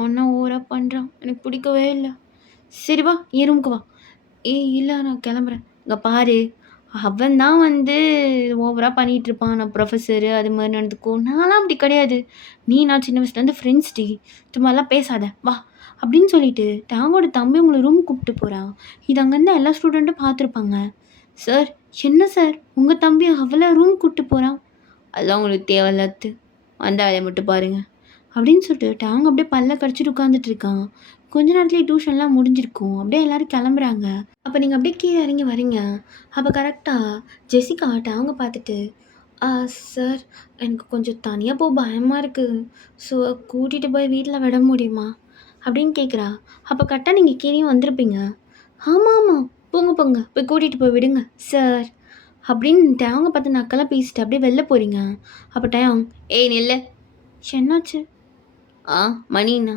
ஒன்றா ஓவராக பண்ணுறான், எனக்கு பிடிக்கவே இல்லை. சரி வா என் ரூமுக்கு வா. இல்லை நான் கிளம்புறேன். இங்கே பாரு, அவன் தான் ஓவராக பண்ணிகிட்ருப்பான், நான் ப்ரொஃபஸரு அது மாதிரி நடந்துக்கும், நான்லாம் அப்படி கிடையாது, நான் சின்ன வயசுலேருந்து ஃப்ரெண்ட்ஸ் டி, சும்மாலாம் பேசாத வா அப்படின்னு சொல்லிட்டு டேங்கோட தம்பி உங்களை ரூம் கூப்பிட்டு போகிறான். இது அங்கேருந்து எல்லா ஸ்டூடெண்ட்டும் பார்த்துருப்பாங்க. சார் என்ன சார் உங்கள் தம்பி அவ்வளோ ரூம் கூப்பிட்டு போகிறான், அதெல்லாம் உங்களுக்கு தேவையில்லாது, வந்த வேலையை மட்டும் பாருங்கள் அப்படின்னு சொல்லிட்டு டேங் அப்படியே பல்ல கடிச்சிட்டு உட்காந்துட்டு இருக்கான். கொஞ்ச நேரத்துலேயே டியூஷன்லாம் முடிஞ்சிருக்கும். அப்படியே எல்லாரும் கிளம்புறாங்க. அப்போ நீங்கள் அப்படியே கீழே இறங்கி வரீங்க. அப்போ கரெக்டாக ஜெசிகா அவங்க பார்த்துட்டு, "ஆ சார், எனக்கு கொஞ்சம் தனியாக போக பயமாக இருக்குது. ஸோ கூட்டிகிட்டு போய் வீட்டில் விட முடியுமா?" அப்படின்னு கேட்குறா. அப்போ கரெக்டாக நீங்கள் கீழேயும் வந்திருப்பீங்க. "ஆமாம் ஆமாம், போங்க போங்க, போய் கூட்டிகிட்டு போய் விடுங்க சார்" அப்படின்னு அவங்க பார்த்து நக்கெல்லாம் பேசிட்டு அப்படியே வெளில போகிறீங்க. அப்போ "ஏய் நில்ல." "என்னாச்சு?" "ஆ மணிண்ணா."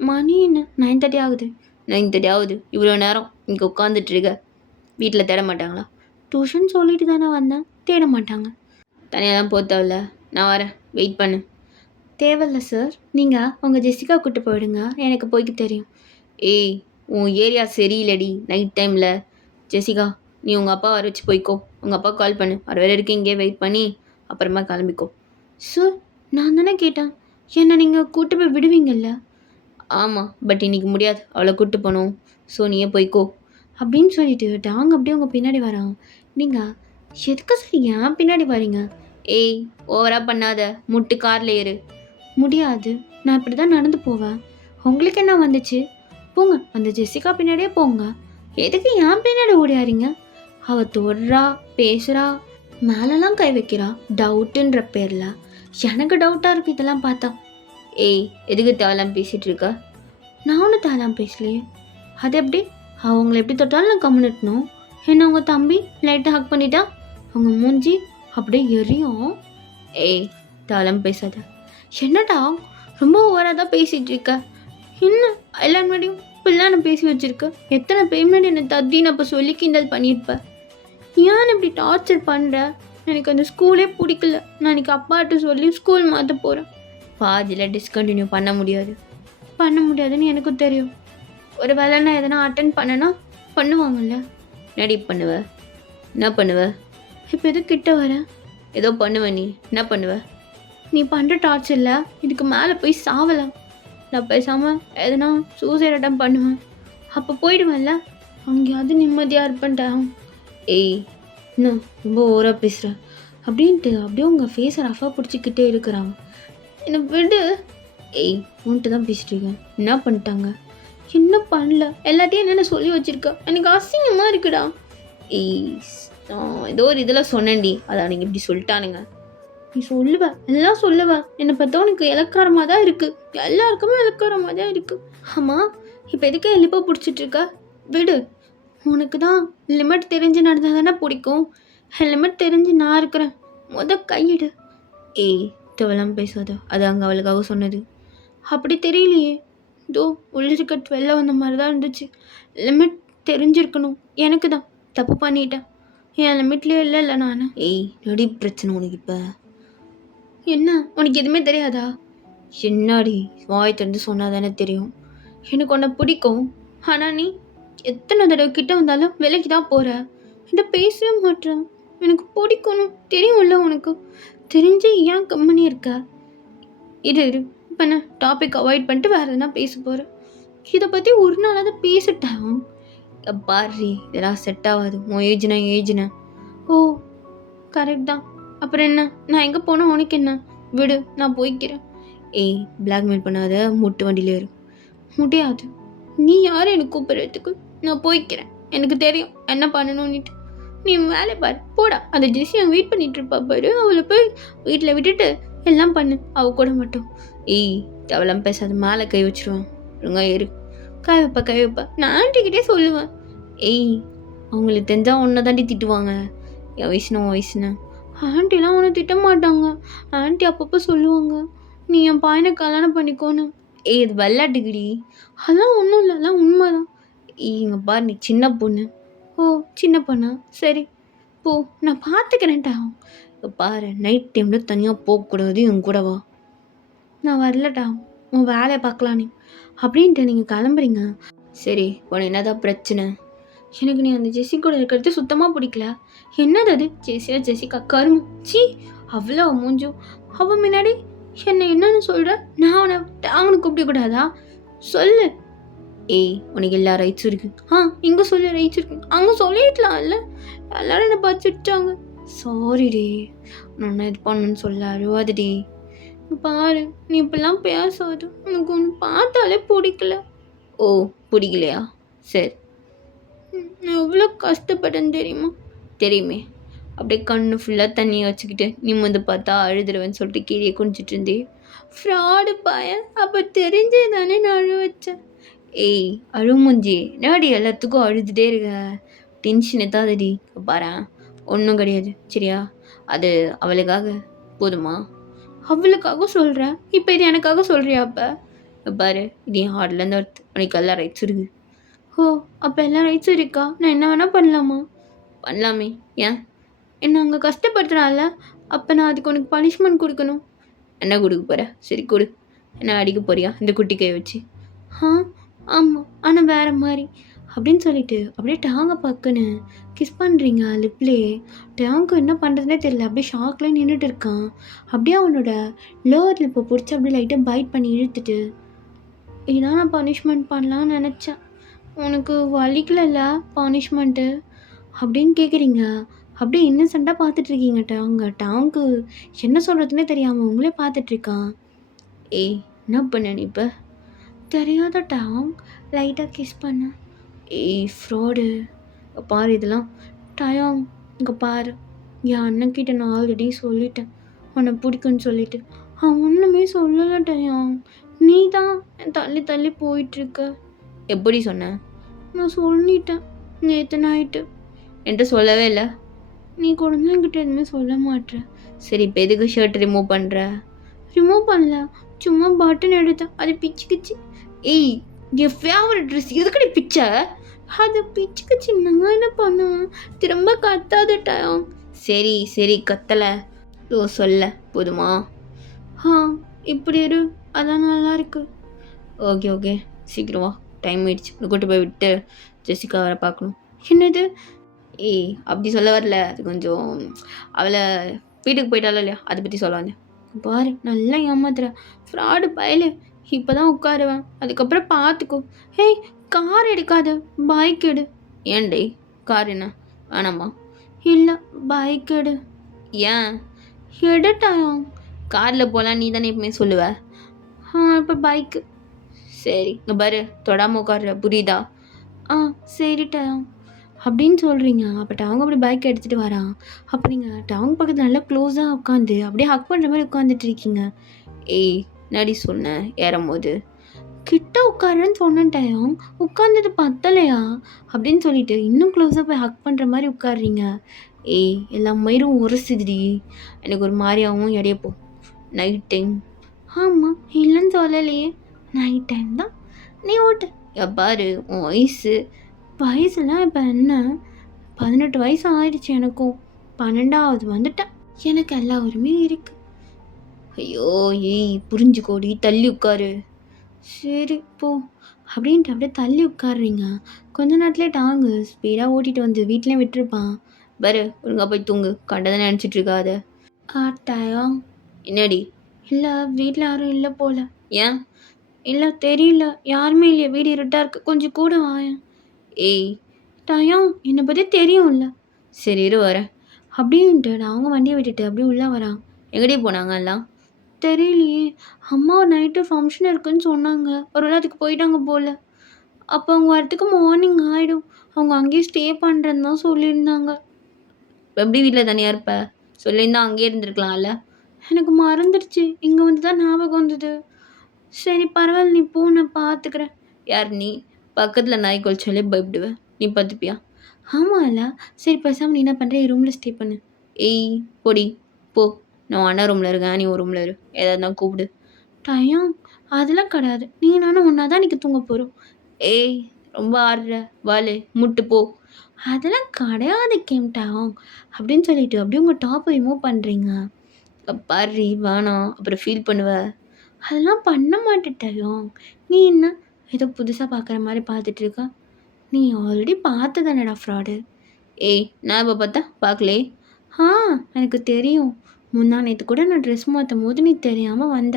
"மணி என்ன 9:30 ஆகுது?" 9:30 ஆகுது, இவ்வளோ நேரம் இங்கே உட்காந்துட்ருக்க. வீட்டில் தேட மாட்டாங்களா? "டியூஷன் சொல்லிட்டு தானே வந்தேன், தேட மாட்டாங்க." "தனியாக தான் போக தேவையில்ல, நான் வரேன், வெயிட் பண்ணு." "தேவையில்ல சார், நீங்கள் உங்கள் ஜெசிகா கூட்டு போயிடுங்க, எனக்கு போய்க்க தெரியும்." "ஏய், உன் ஏரியா சரியில்லடி நைட் டைமில். ஜெசிகா, நீ உங்கள் அப்பா வர வச்சு போய்க்கோ. உங்கள் அப்பா கால் பண்ணு, அவர் வேறு வரைக்கும் இங்கே வெயிட் பண்ணி அப்புறமா கிளம்பிக்கோ." "சார், நான் தானே கேட்டேன், என்னை நீங்கள் கூட்டு போய் விடுவீங்கல்ல?" "ஆமாம், பட் இன்னைக்கு முடியாது, அவளை கூப்பிட்டு போகணும். ஸோ நீயே போய்க்கோ." அப்படின்னு சொல்லிட்டு அப்படியே உங்கள் பின்னாடி வரான். நீங்கள் எதுக்கு சார் ஏன் பின்னாடி வரீங்க? "ஏய், ஓவராக பண்ணாத, முட்டு காரில் ஏறு." "முடியாது, நான் இப்படி தான் நடந்து போவேன். உங்களுக்கு என்ன வந்துச்சு? போங்க, அந்த ஜெசிகா பின்னாடியே போங்க. எதுக்கு ஏன் பின்னாடி ஓடியாரீங்க?" அவள் தொடுறா, பேசுகிறா, மேலெல்லாம் கை வைக்கிறா டவுட்டுன்ற பேரில். எனக்கு டவுட்டாக இருக்குது இதெல்லாம் பார்த்தா. "ஏய், எதுக்கு தேவலாம் பேசிகிட்டு இருக்க?" "நான் ஒன்றும் தேவலாம் பேசலையே." "அது எப்படி? அவங்கள எப்படி தொட்டாலும் நான் கம்முன்னுட்டணும். என்ன உங்கள் தம்பி லைட்டாக ஹக் பண்ணிட்டா அவங்க மூஞ்சி அப்படியே எரியும்." "ஏய், தேவலாம் பேசாத." "என்னடா ரொம்ப ஓவராக தான் பேசிகிட்டு இருக்க. என்ன எல்லாரும் முன்னாடியும் இப்படிலாம் நான் பேசி வச்சுருக்க? எத்தனை பேமெண்ட் என்னை தத்தின்னு அப்போ சொல்லி கிண்டல் பண்ணியிருப்பேன். ஏன் இப்படி டார்ச்சர் பண்ணுற? எனக்கு அந்த ஸ்கூலே பிடிக்கல. நான் இன்றைக்கி அப்பாட்ட சொல்லி ஸ்கூல் மாற்ற போகிறேன்." "பாதியில் டிஸ்கண்டினியூ பண்ண முடியாது." "பண்ண முடியாதுன்னு எனக்கும் தெரியும். ஒரு வேளை நான் எதனா அட்டன் பண்ணனா பண்ணுவாங்கல்ல." "என்னடி பண்ணுவ? என்ன பண்ணுவ?" "இப்போ எதுவும் கிட்ட வர?" "ஏதோ பண்ணுவ, நீ என்ன பண்ணுவ?" "நீ பண்ணுற டார்ச்சரில் இதுக்கு மேலே போய் சாவலாம். நான் பேசாமல் எதனா சூசைட் அட்டம் பண்ணுவேன். அப்போ போயிடுவேன்ல, அங்கேயாவது நிம்மதியாக இருப்பேன்டா." "ஏய், என்ன ரொம்ப ஓவராக பேசுகிற?" அப்படின்ட்டு அப்படியே உங்கள் ஃபேஸை ரஃபாக பிடிச்சிக்கிட்டே இருக்கிறாங்க. "என்னை விடு." "ஏய், உன்ட்டு தான் பேசிட்டு இருக்கேன். என்ன பண்ணிட்டாங்க?" "என்ன பண்ணல, எல்லாத்தையும் என்னென்ன சொல்லி வச்சுருக்க, எனக்கு அசிங்கமாக இருக்குடா." "ஏய், நான் ஏதோ ஒரு இதில் சொன்னேன்டி, அதான் நீங்கள் இப்படி சொல்லிட்டானுங்க." "நீ சொல்லுவ, எல்லாம் சொல்லுவ. என்னை பார்த்தா உனக்கு இலக்காரமாக தான் இருக்குது. எல்லாருக்குமே இலக்காரமாக தான் இருக்குது." "ஆமாம், இப்போ எதுக்கு எலிப்பா பிடிச்சிட்டு இருக்க? விடு. உனக்கு தான் லிமிட் தெரிஞ்சு நடந்தால் தானே பிடிக்கும். லிமிட் தெரிஞ்சு நான் இருக்கிறேன். கையிடு." "ஏய், தேவலாம் பேசாத, அது அங்கே அவளுக்காக சொன்னது." "அப்படி தெரியலையே, இதோ உள்ளிருக்க 12 வந்த மாதிரி தான் இருந்துச்சு. லிமிட் தெரிஞ்சிருக்கணும். எனக்கு தான் தப்பு பண்ணிட்டேன். என் லிமிட்லேயே இல்லை நான்." "ஏய், நடி பிரச்சனை உனக்கு இப்போ? என்ன உனக்கு எதுவுமே தெரியாதா?" "என்னாடி வாய் திறந்து சொன்னால் தானே தெரியும். எனக்கு உன்னை பிடிக்கும், ஆனால் நீ எத்தனை தடவை கிட்ட வந்தாலும் விலைக்கு தான் போகிற. என்கிட்ட பேசவே மாட்டேன். எனக்கு பிடிக்கணும் தெரியும்ல உனக்கு. தெரிஞ்சு ஏன் கம்மனி இருக்க? இரு இப்போ என்ன டாபிக் அவாய்ட் பண்ணிட்டு வேறு எதுனா பேச போகிறேன். இதை பற்றி ஒரு நாளாவது பேசிட்டேன்." "பாரு, இதெல்லாம் செட் ஆகாது. உன் ஏஜ்னா." "ஓ, கரெக்ட் தான். அப்புறம் என்ன, நான் எங்கே போனால் உனக்கு என்ன? விடு, நான் போய்க்கிறேன்." "ஏய், பிளாக்மெயில் பண்ணாத, முட்டு வண்டியில் ஏறு." "முடியாது. நீ யார் எனக்கு கூப்பிட்றதுக்கு? நான் போய்க்கிறேன். எனக்கு தெரியும் என்ன பண்ணணும்னுட்டு. நீ வேலை பாரு, போடா. அந்த ஜெஸ்ஸி அங்கே வெயிட் பண்ணிட்டு இருப்பா பாரு, அவளை போய் வீட்டில் விட்டுட்டு எல்லாம் பண்ணு, அவள் கூட மட்டும்." "ஏய், தேவலாம் பேசாத, மேலே கை வச்சிருவேன். ஒழுங்கா ஏறு." "கை வைப்ப, நான் ஆண்டிக்கிட்டே சொல்லுவேன்." "ஏய், அவங்களுக்கு தெரிஞ்சால் ஒன்றை தாண்டி திட்டுவாங்க. என் வயசுனா உன் வயசுனா." "ஆண்டிலாம் ஒன்றும் திட்ட மாட்டாங்க. ஆண்டி அப்பப்போ சொல்லுவாங்க, நீ என் பையனை கல்யாணம் பண்ணிக்கோன்னு." "ஏய், இது விளையாட்டுக்குடி." "அதெல்லாம் ஒன்றும் இல்லை, அதெல்லாம் உண்மைதான்." "ஏய், இங்கே பாரு, நீ சின்ன பொண்ணு." "ஓ, சின்ன பொண்ணா? சரி போ, நான் பார்த்துக்கிறேன்டா." "இங்கே பாரு, நைட் டைமில் தனியாக போகக்கூடாது, என் கூட வா." "நான் வரலடா, உன் வேலையை பார்க்கலாம் நீ." அப்படின்ட்டு நீங்கள் கிளம்புறீங்க. சரி, உனக்கு என்னதான் பிரச்சனை? "எனக்கு நீ அந்த ஜெஸ்ஸி கூட இருக்கிறது சுத்தமாக பிடிக்கல." "என்னது அது? ஜெசிகா கருமம், சீ, அவ்வளோ மூஞ்சும். அவன் முன்னாடி என்னை என்னன்னு சொல்கிற? நான் அவனை அவனை கூப்பிடக்கூடாதா? சொல்லு." "ஏய், உனக்கு எல்லா ரைட்ஸும் இருக்கு." இங்கே சொல்லி ரைட்ஸ் இருக்கு, அங்கே சொல்லிடலாம் இல்லை? எல்லாரும் என்னை பார்த்துட்டாங்க." "சாரிடி, நான் இது பண்ணணுன்னு சொல்ல, அழுவாதடி." "பாரு, நீ இப்பெல்லாம் பேசாது, உனக்கு ஒன்று பார்த்தாலே பிடிக்கல." ஓ! பிடிக்கலையா? சரி. நான் எவ்வளோ கஷ்டப்பட்டேன்னு தெரியுமா? தெரியுமே. அப்படியே கண்ணு ஃபுல்லா தண்ணிய வச்சுக்கிட்டு, நிமிர்ந்து பார்த்தா அழுதுருவேன்னு சொல்லிட்டு கீழயே குனிஞ்சிட்டு இருந்தியே. ஃப்ராடு பையன். அப்ப தெரிஞ்சே தானே நான் அழ வச்சேன். ஏய் அழுமூஞ்சி, என்னடி எல்லாத்துக்கும் அழுதுட்டே இருக்க? டென்ஷன் ஏத்தாதடி. இங்க பாரேன், ஒண்ணும் கிடையாது. சரியா? அது அவளுக்காக. போதுமா? அவளுக்காக சொல்றேன். இப்ப இது எனக்காக சொல்றியா அப்ப? இங்க பாரு, இது என் ஹார்ட்லேருந்து வருது. உனக்கு எல்லா ரைட்ஸ் இருக்கு. ஓ! அப்ப எல்லா ரைட்ஸும் இருக்கா? நான் என்ன வேணா பண்ணலாமா? பண்ணலாமே. ஏன்? என்ன அங்க கஷ்டப்படுத்துறான்ல, அப்ப நான் அதுக்கு உனக்கு பனிஷ்மெண்ட் குடுக்கணும். என்ன குடுக்க போற? சரி குடு. என்ன அடிக்க போறியா? இந்த குட்டி கைய வச்சு? ஆ, ஆமா. ஆனா வேற மாரி. அப்படின்னு சொல்லிட்டு அப்படியே டாங்க பக்குன்னு கிஸ் பண்றீங்க லிப்லயே. டாங்க்கு என்ன பண்றதுன்னே தெரியல. அப்படியே ஷாக்லயே நின்னுட்டு இருக்கான். அப்படியே அவனோட லோவர் லிப்ப புடிச்சு அப்படியே லைட்டா பைட் பண்ணி இழுத்துட்டு, இதான் நான் பனிஷ்மெண்ட் பண்ணலாம்னு நெனச்சேன். உனக்கு வலிக்கலல்ல பனிஷ்மெண்ட்டு? அப்படின்னு கேட்குறீங்க. அப்படியே இன்னசென்ட்டா பார்த்துட்ருக்கீங்க டாங்க. டாங்க்கு என்ன சொல்கிறதுனே தெரியாமல் உங்களே பார்த்துட்ருக்கான். ஏய் என்ன பண்ண நீ இப்போ? தெரியாத டாங் லைட்டாக கிஸ் பண்ண. ஏய் ஃப்ராடு. பாரு இதெல்லாம் டயாங். இங்கே பாரு, என் அண்ணன்கிட்ட நான் ஆல்ரெடி சொல்லிட்டேன் உன்னை பிடிக்குன்னு சொல்லிட்டு. அவன் ஒன்றுமே சொல்லலை டயாங். நீ தான் தள்ளி தள்ளி போயிட்டுருக்க. எப்படி சொன்ன? நான் சொல்லிட்டேன் நேற்று நைட்டு. என்கிட்ட சொல்லவே இல்லை. நீ கூட என்கிட்ட எதுவுமே சொல்ல மாட்டேற. சரி இப்போ எதுக்கு ஷர்ட் ரிமூவ் பண்ணுற? ரிமூவ் பண்ணல, சும்மா பட்டன் எடுத்தேன், அது பிச்சுக்கிச்சு. ஏய் என் ஃபேவரட் ட்ரெஸ் எதுக்கடி பிச்ச? அது பிச்சுக்கிச்சு, நான் என்ன பண்ணுவேன்? திரும்ப கத்தாத டைம். சரி சரி கத்தலை. ஓ சொல்ல போதுமா? ஆ இப்படி இரு, அதான் நல்லா இருக்கு. ஓகே ஓகே சீக்கிரம் வா, டைம் ஆயிடுச்சு. கூட்டு போய் விட்டு ஜெசிகா வர பார்க்கணும். என்னது? ஏய் அப்படி சொல்ல வரல, அது கொஞ்சம் அவளை வீட்டுக்கு போயிட்டாலும் இல்லையா அதை பற்றி சொல்ல வந்தேன். பாரு நல்லா ஏமாத்துற ஃப்ராடு பயலு. இப்போ தான் உட்காருவேன், அதுக்கப்புறம் பார்த்துக்கோ. ஹேய் கார் எடுக்காத, பைக் எடு. ஏன்டே கார் என்ன வேணாமா? இல்லை பைக் எடு. ஏன்? எடுட்டாயும். காரில் போகலாம் நீ தானே எப்பவுமே சொல்லுவ. இப்போ பைக்கு. சரி இங்கே பாரு, தொடாமல் உட்காருற புரியுதா? ஆ சரிட்டாயும் அப்படின்னு சொல்கிறீங்க. அப்போ டாங் அப்படி பைக் எடுத்துகிட்டு வரான். அப்போ நீங்கள் டாங் பக்கத்தில் நல்லா க்ளோஸாக உட்காந்து அப்படியே ஹக் பண்ணுற மாதிரி உட்காந்துட்டு இருக்கீங்க. ஏய் நடி சொன்னேன் ஏறும்போது கிட்ட உட்காருன்னு சொன்னேன் டாங், உட்காந்தது பத்தலையா அப்படின்னு சொல்லிட்டு இன்னும் க்ளோஸாக போய் ஹக் பண்ணுற மாதிரி உட்காடுறீங்க. ஏய் எல்லா மயிரும் உரசுதுடி, எனக்கு ஒரு மாதிரியாகவும் இடையப்போ. Night time. ஆமாம் இல்லைன்னு சொல்லலையே, நைட் டைம் தான். நீ ஓட்டு. பாரு உன் வயசுலாம் இப்போ என்ன? 18 வயசு ஆயிடுச்சு எனக்கும். 12வது வந்துட்டேன். எனக்கு எல்லா உரிமையும் இருக்கு. ஐயோ ஏய் புரிஞ்சுக்கோடி, தள்ளி உட்காரு. சரி போ அப்படின்ட்டு அப்படியே தள்ளி உட்காடுறீங்க. கொஞ்ச நேரத்துலேயே டாங்கு ஸ்பீடாக ஓட்டிகிட்டு வந்து வீட்லேயும் விட்டுருப்பான். பாரு ஒழுங்கா போய் தூங்கு, கண்டதை நினச்சிட்டு இருக்காத. ஆட்டாயா? என்னடி? இல்லை வீட்டில் யாரும் இல்லை போல. ஏன்? இல்லை தெரியல, யாருமே இல்லையா, வீடு இருட்டாக இருக்குது, கொஞ்சம் கூட வாயேன். ஏய் டயம் என்னை பற்றி தெரியும்ல. சரி இரு வரேன் அப்படின்ட்டு அவங்க வண்டியை விட்டுட்டு அப்படியே உள்ளே வரான். எங்கடி போனாங்க எல்லாம்? தெரியலையே, அம்மா நைட்டு ஃபங்க்ஷன் இருக்குன்னு சொன்னாங்க, ஒரு வேளை அதுக்கு போயிட்டாங்க போல். அப்போ அவங்க வரத்துக்கு மார்னிங் ஆகிடும், அவங்க அங்கேயே ஸ்டே பண்ணுறேன்னு தான் சொல்லியிருந்தாங்க. எப்படி வீட்டில் தனியாக இருப்ப? சொல்லியிருந்தா அங்கேயே இருந்திருக்கலாம்ல. எனக்கு மறந்துடுச்சு, இங்கே வந்து தான் ஞாபகம் வந்தது. சரி பரவாயில்ல நீ போ, நான் பார்த்துக்கிறேன். யார் நீ? பக்கத்தில் நாய் குலைச்சாலே பயப்படுவேன், நீ பார்த்துப்பியா? ஆமாம்ல. சரி பேசாமல் நீ என்ன பண்ணுற, ரூமில் ஸ்டே பண்ணு. ஏய் பொடி போ, நான் அண்ணா ரூமில் இருக்கேன், நீ ஒரு ரூமில் இரு, ஏதாவது இருந்தால் கூப்பிடு. டைம் அதெல்லாம் கிடையாது, நீ நானும் ஒன்றா தான் இன்றைக்கி தூங்க போகிறோம். ஏய் ரொம்ப ஆடுற, வாலு முட்டு போ. அதெல்லாம் கிடையாது கேம்டாங் அப்படின்னு சொல்லிட்டு அப்படியே உங்கள் டாப்பை ரிமூவ் பண்ணுறீங்க. பாரு வேணாம் அப்புறம் ஃபீல் பண்ணுவ. அதெல்லாம் பண்ண மாட்டேட்டாயும். நீ என்ன ஏதோ புதுசாக பார்க்குற மாதிரி பார்த்துட்ருக்க? நீ ஆல்ரெடி பார்த்ததானடா ஃப்ராடு. ஏய் நான் இப்போ பார்த்தா பார்க்கலே. ஆ எனக்கு தெரியும், முந்தா நேற்று கூட நான் ட்ரெஸ் மாற்றும் போது நீ தெரியாமல் வந்த,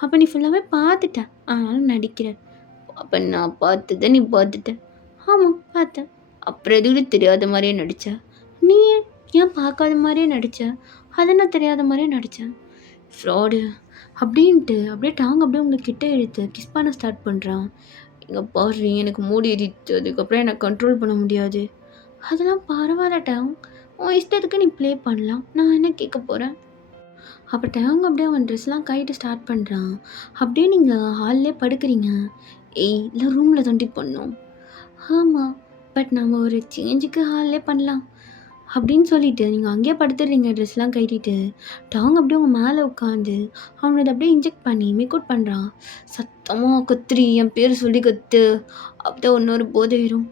அப்போ நீ ஃபுல்லாகவே பார்த்துட்ட, ஆனாலும் நடிக்கிற. அப்போ நான் பார்த்ததை நீ பார்த்துட்ட? ஆமாம் பார்த்தேன். அப்புறம் எதுக்கு தெரியாத மாதிரியே நடித்த? நீ ஏன் பார்க்காத மாதிரியே நடித்த? அதை நான் தெரியாத மாதிரியே நடித்தேன். ஃப்ராடு அப்படின்ட்டு அப்படியே டாங் அப்படியே உங்களை கிட்ட இழுத்து கிஸ் பண்ண ஸ்டார்ட் பண்ணுறான். இங்க பாரு எனக்கு மூடி ஏறிடுச்சு. அதுக்கப்புறம் என்ன கண்ட்ரோல் பண்ண முடியாது. அதெல்லாம் பரவாயில்ல டேங். உன் இஷ்டத்துக்கு நீ ப்ளே பண்ணலாம். நான் என்ன கேட்க போறேன்? அப்ப டேங் அப்படியே அவன் ட்ரெஸ்லாம் கழட்ட ஸ்டார்ட் பண்றான். அப்படியே நீங்க ஹால்லே படுக்கிறீங்க. ஏய் இல்ல ரூம்ல தாண்டி பண்ணோம். ஆமா. பட் நம்ம ஒரு சேஞ்சுக்கு ஹால்லே பண்ணலாம். அப்படின்னு சொல்லிட்டு நீங்க அங்கேயே படுத்துடுறீங்க ட்ரெஸ்லாம் கழட்டிட்டு. டாங் அப்படியே உங்க மேல உட்காந்து அவன அத அப்படியே இன்ஜெக்ட் பண்ணி மேக்கவுட் பண்றான். சத்தமா கத்துடி என் பேர் சொல்லி கத்து. அப்பதான் இன்னொரு போதை ஏறும்.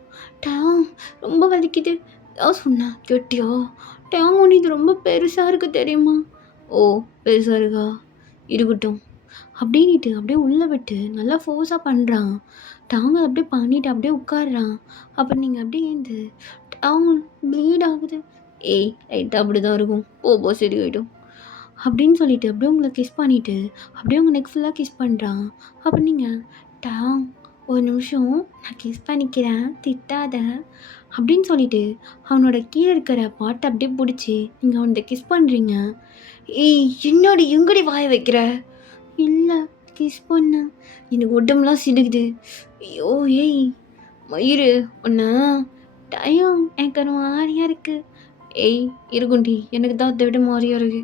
டாங் ரொம்ப வலிக்குது. யார் சொன்னா கேட்டியா? டாங் உனக்கு இது ரொம்ப பெருசா இருக்கு தெரியுமா? ஓ பெருசா இருக்கா? இருக்கட்டும். அப்படின்னுட்டு அப்படியே உள்ள விட்டு நல்லா ஃபோர்ஸாக பண்ணுறான். டாங் அதை அப்படியே பண்ணிட்டு அப்படியே உட்கார்றான். அப்புறம் நீங்கள் அப்படியே ஏந்து டாங் ப்ளீட் ஆகுது. ஏய் லைட்டாக அப்படி தான் இருக்கும். போ சரியாயிடும். அப்படின்னு சொல்லிட்டு அப்படியே உங்களை கிஸ் பண்ணிவிட்டு அப்படியே உங்கள் நெக் ஃபுல்லாக கிஸ் பண்ணுறான். அப்புறம் நீங்கள் டாங் ஒரு நிமிஷம் நான் கிஸ் பண்ணிக்கிறேன் திட்டாத அப்படின்னு சொல்லிட்டு அவனோட கீழே இருக்கிற பாட்டை அப்படியே பிடிச்சி நீங்கள் அவன்கிட்ட கிஸ் பண்ணுறீங்க. ஏய் என்னடி எங்கடி வாய வைக்கிற? இல்லை கிஸ் பண்ண எனக்கு உடம்புலாம் சிடுக்குது. ஐயோ ஏய் மயிறு ஒன்று டயம் எனக்கு ஒரு மாதிரியா இருக்கு. ஏய் இருக்குண்டி எனக்கு தான் அதை விட மாதிரியா இருக்கு.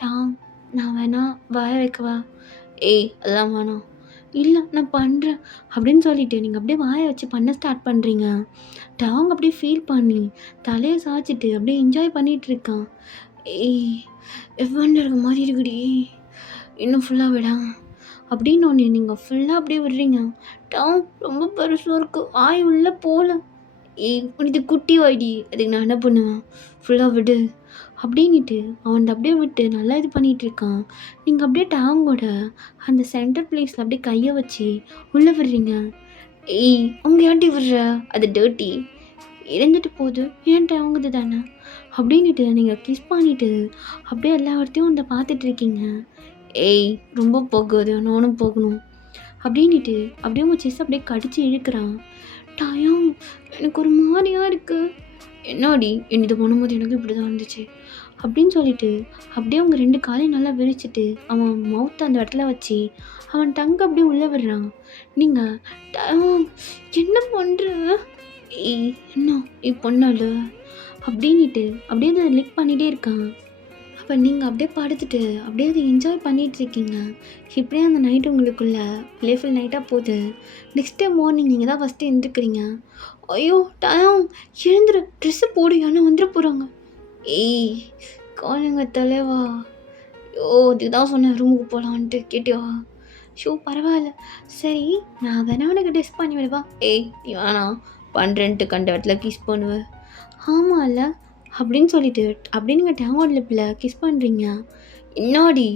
டாங் நான் வேணா வாய வைக்கவா? ஏய் அதெல்லாம் வேணாம். இல்லை நான் பண்ணுறேன் அப்படின்னு சொல்லிட்டு நீங்கள் அப்படியே வாயை வச்சு பண்ண ஸ்டார்ட் பண்ணுறீங்க. டாங் அப்படியே ஃபீல் பண்ணி தலையை சாய்ச்சிட்டு அப்படியே என்ஜாய் பண்ணிகிட்டு இருக்கான். ஏய் எவ்வளோ இருக்க மாதிரி இருக்குடி இன்னும் ஃபுல்லாக விடா அப்படின்னு ஒன்று நீங்கள் ஃபுல்லாக அப்படியே விடுறீங்க. டாங் ரொம்ப பெருசாக இருக்குது ஆய் உள்ளே போகல. ஏய் இது குட்டி வாய்டி அதுக்கு நான் என்ன பண்ணுவேன் ஃபுல்லாக விடு அப்படின்ட்டு அவன் அப்படியே விட்டு நல்லா இது பண்ணிகிட்டு இருக்கான். நீங்கள் அப்படியே டாங்கோட அந்த சென்டர் பிளேஸில் அப்படியே கையை வச்சு உள்ளே விடுறீங்க. ஏய் அவங்க ஏன்டி விடுற அது டர்ட்டி இறந்துட்டு போகுது ஏன் டாங்குது தானே அப்படின்ட்டு நீங்கள் கிஸ் பண்ணிவிட்டு அப்படியே எல்லா இடத்தையும் அந்த பார்த்துட்டு இருக்கீங்க. ஏய் ரொம்ப போகாது நானும் போகணும் அப்படின்ட்டு அப்படியே உங்கள் செஸ் அப்படியே கடிச்சு இழுக்கிறான். டயம் எனக்கு ஒரு மாதிரியாக இருக்குது. என்னாடி இது பண்ணும்போது எனக்கு இப்படி தான் இருந்துச்சு அப்படின்னு சொல்லிட்டு அப்படியே அவங்க 2 காலையும் நல்லா விரிச்சிட்டு அவன் மவுத்தை அந்த இடத்துல வச்சு அவன் டங்கு அப்படியே உள்ளே விடுறான். நீங்கள் டயம் என்ன பண்ணுற? ஏய் என்ன பொண்ணால அப்படின்ட்டு அப்படியே அதை லிக் பண்ணிகிட்டே இருக்கான். அப்போ நீங்கள் அப்படியே படுத்துட்டு அப்படியே அதை என்ஜாய் பண்ணிகிட்ருக்கீங்க. இப்படியே அந்த நைட்டு உங்களுக்குள்ள ப்ளேஃபுல் நைட்டாக போகுது. நெக்ஸ்ட் டே மார்னிங் நீங்கள் தான் ஃபஸ்ட்டு எழுந்திருக்கிறீங்க. ஐயோ டைம் எழுந்துரு ட்ரெஸ்ஸு போடு யானை வந்துட போகிறாங்க. ஏய் காணுங்க தலைவா. ஐயோ இதுதான் சொன்னேன் ரூமுக்கு போகலான்ட்டு கேட்டியா? ஷோ பரவாயில்ல சரி நான் வேணா உனக்கு ட்ரெஸ் பண்ணி விடுவா. ஏய் நீ வேணாம் பண்ணுறேன்ட்டு கண்ட இடத்துல கிஸ் பண்ணுவேன். ஆமாம் இல்லை அப்படின்னு சொல்லிட்டு அப்படியே நீங்கள் டேங்கோட லிப்பில் கிஸ் பண்ணுறீங்க. என்னாடி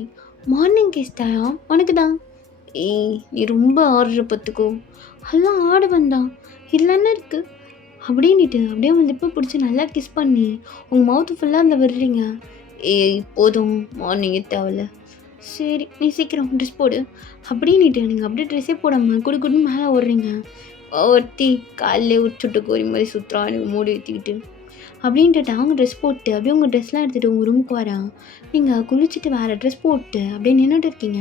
மார்னிங் கிஸ் டயம் உனக்கு தான். ஏய் நீ ரொம்ப ஆடுற பத்துக்கோ. அதெல்லாம் ஆடுவன் தான் இல்லைன்னு இருக்குது அப்படின்ட்டு அப்படியே உங்கள் லிப்பை பிடிச்சி நல்லா கிஸ் பண்ணி உங்கள் மவுத்து ஃபுல்லாக அதில் விடுறீங்க. ஏய் போதும் மார்னிங்கே தேவையில்ல. சரி நீ சீக்கிரம் ட்ரெஸ் போடு அப்படின்ட்டு நீங்கள் அப்படியே ட்ரெஸ்ஸே போடாமல் குடுன்னு மேலே ஓடுறீங்க. ஒருத்தி காலையிலே உச்சுட்டு கோரி மாதிரி சுற்றுறான் எனக்கு மூடி ஏற்றிக்கிட்டு அப்படின்ட்டு அவங்க ட்ரெஸ் போட்டு அப்படியே உங்கள் ட்ரெஸ்லாம் எடுத்துகிட்டு உங்கள் ரூமுக்கு வரான். நீங்கள் குளிச்சுட்டு வேறு ட்ரெஸ் போட்டு அப்படியே நின்றுட்டு இருக்கீங்க.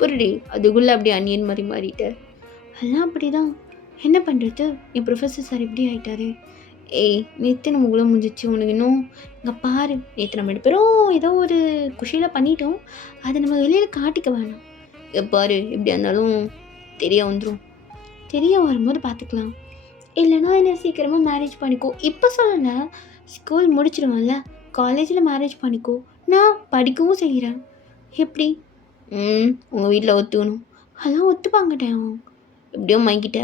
புரிடி அதுக்குள்ளே அப்படியே அன்னியன் மாதிரி மாறிட்டு அதெல்லாம் அப்படி தான் என்ன பண்ணுறது என் ப்ரொஃபஸர் சார் எப்படி ஆகிட்டாரு. ஏய் நேற்று நம்ம உள்ள முடிஞ்சிச்சு உனக்கு இன்னும் இங்கே பாரு நேற்று நம்ம 2 பேரும் ஏதோ ஒரு குஷியில் பண்ணிட்டோம் அதை நம்ம வெளியில் காட்டிக்க வேணாம். பாரு எப்படியா இருந்தாலும் தெரிய வந்துடும் தெரிய வரும்போது பார்த்துக்கலாம். இல்லைனா என்ன சீக்கிரமாக மேரேஜ் பண்ணிக்கோ. இப்போ சொல்லலை ஸ்கூல் முடிச்சிடுவேன்ல காலேஜில் மேரேஜ் பண்ணிக்கோ. நான் படிக்கவும் செய்கிறேன். எப்படி? உங்கள் வீட்டில் ஒத்துக்கணும். அதெல்லாம் ஒத்துப்பாங்கட்டேன். எப்படியோ மாய்க்கிட்ட.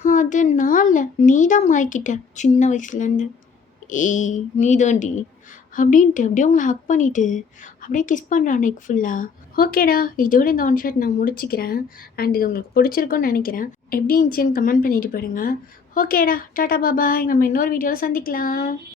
அதனால நீ தான் மாய்க்கிட்ட சின்ன வயசுலேருந்து. ஏய் நீ தாண்டி அப்படின்ட்டு அப்படியே உங்களை ஹக் பண்ணிவிட்டு அப்படியே கிஸ் பண்ணுறான் அன்னைக்கு ஃபுல்லாக. ஓகேடா இதோட இந்த ஒன் ஷாட் நான் முடிச்சுக்கிறேன். அண்ட் இது உங்களுக்கு பிடிச்சிருக்குன்னு நினைக்கிறேன். எப்படி இருந்துச்சுன்னு கமெண்ட் பண்ணிட்டு போயிடுங்க. ஓகேடா டாட்டா பாபாய் நம்ம இன்னொரு வீடியோவில் சந்திக்கலாம்.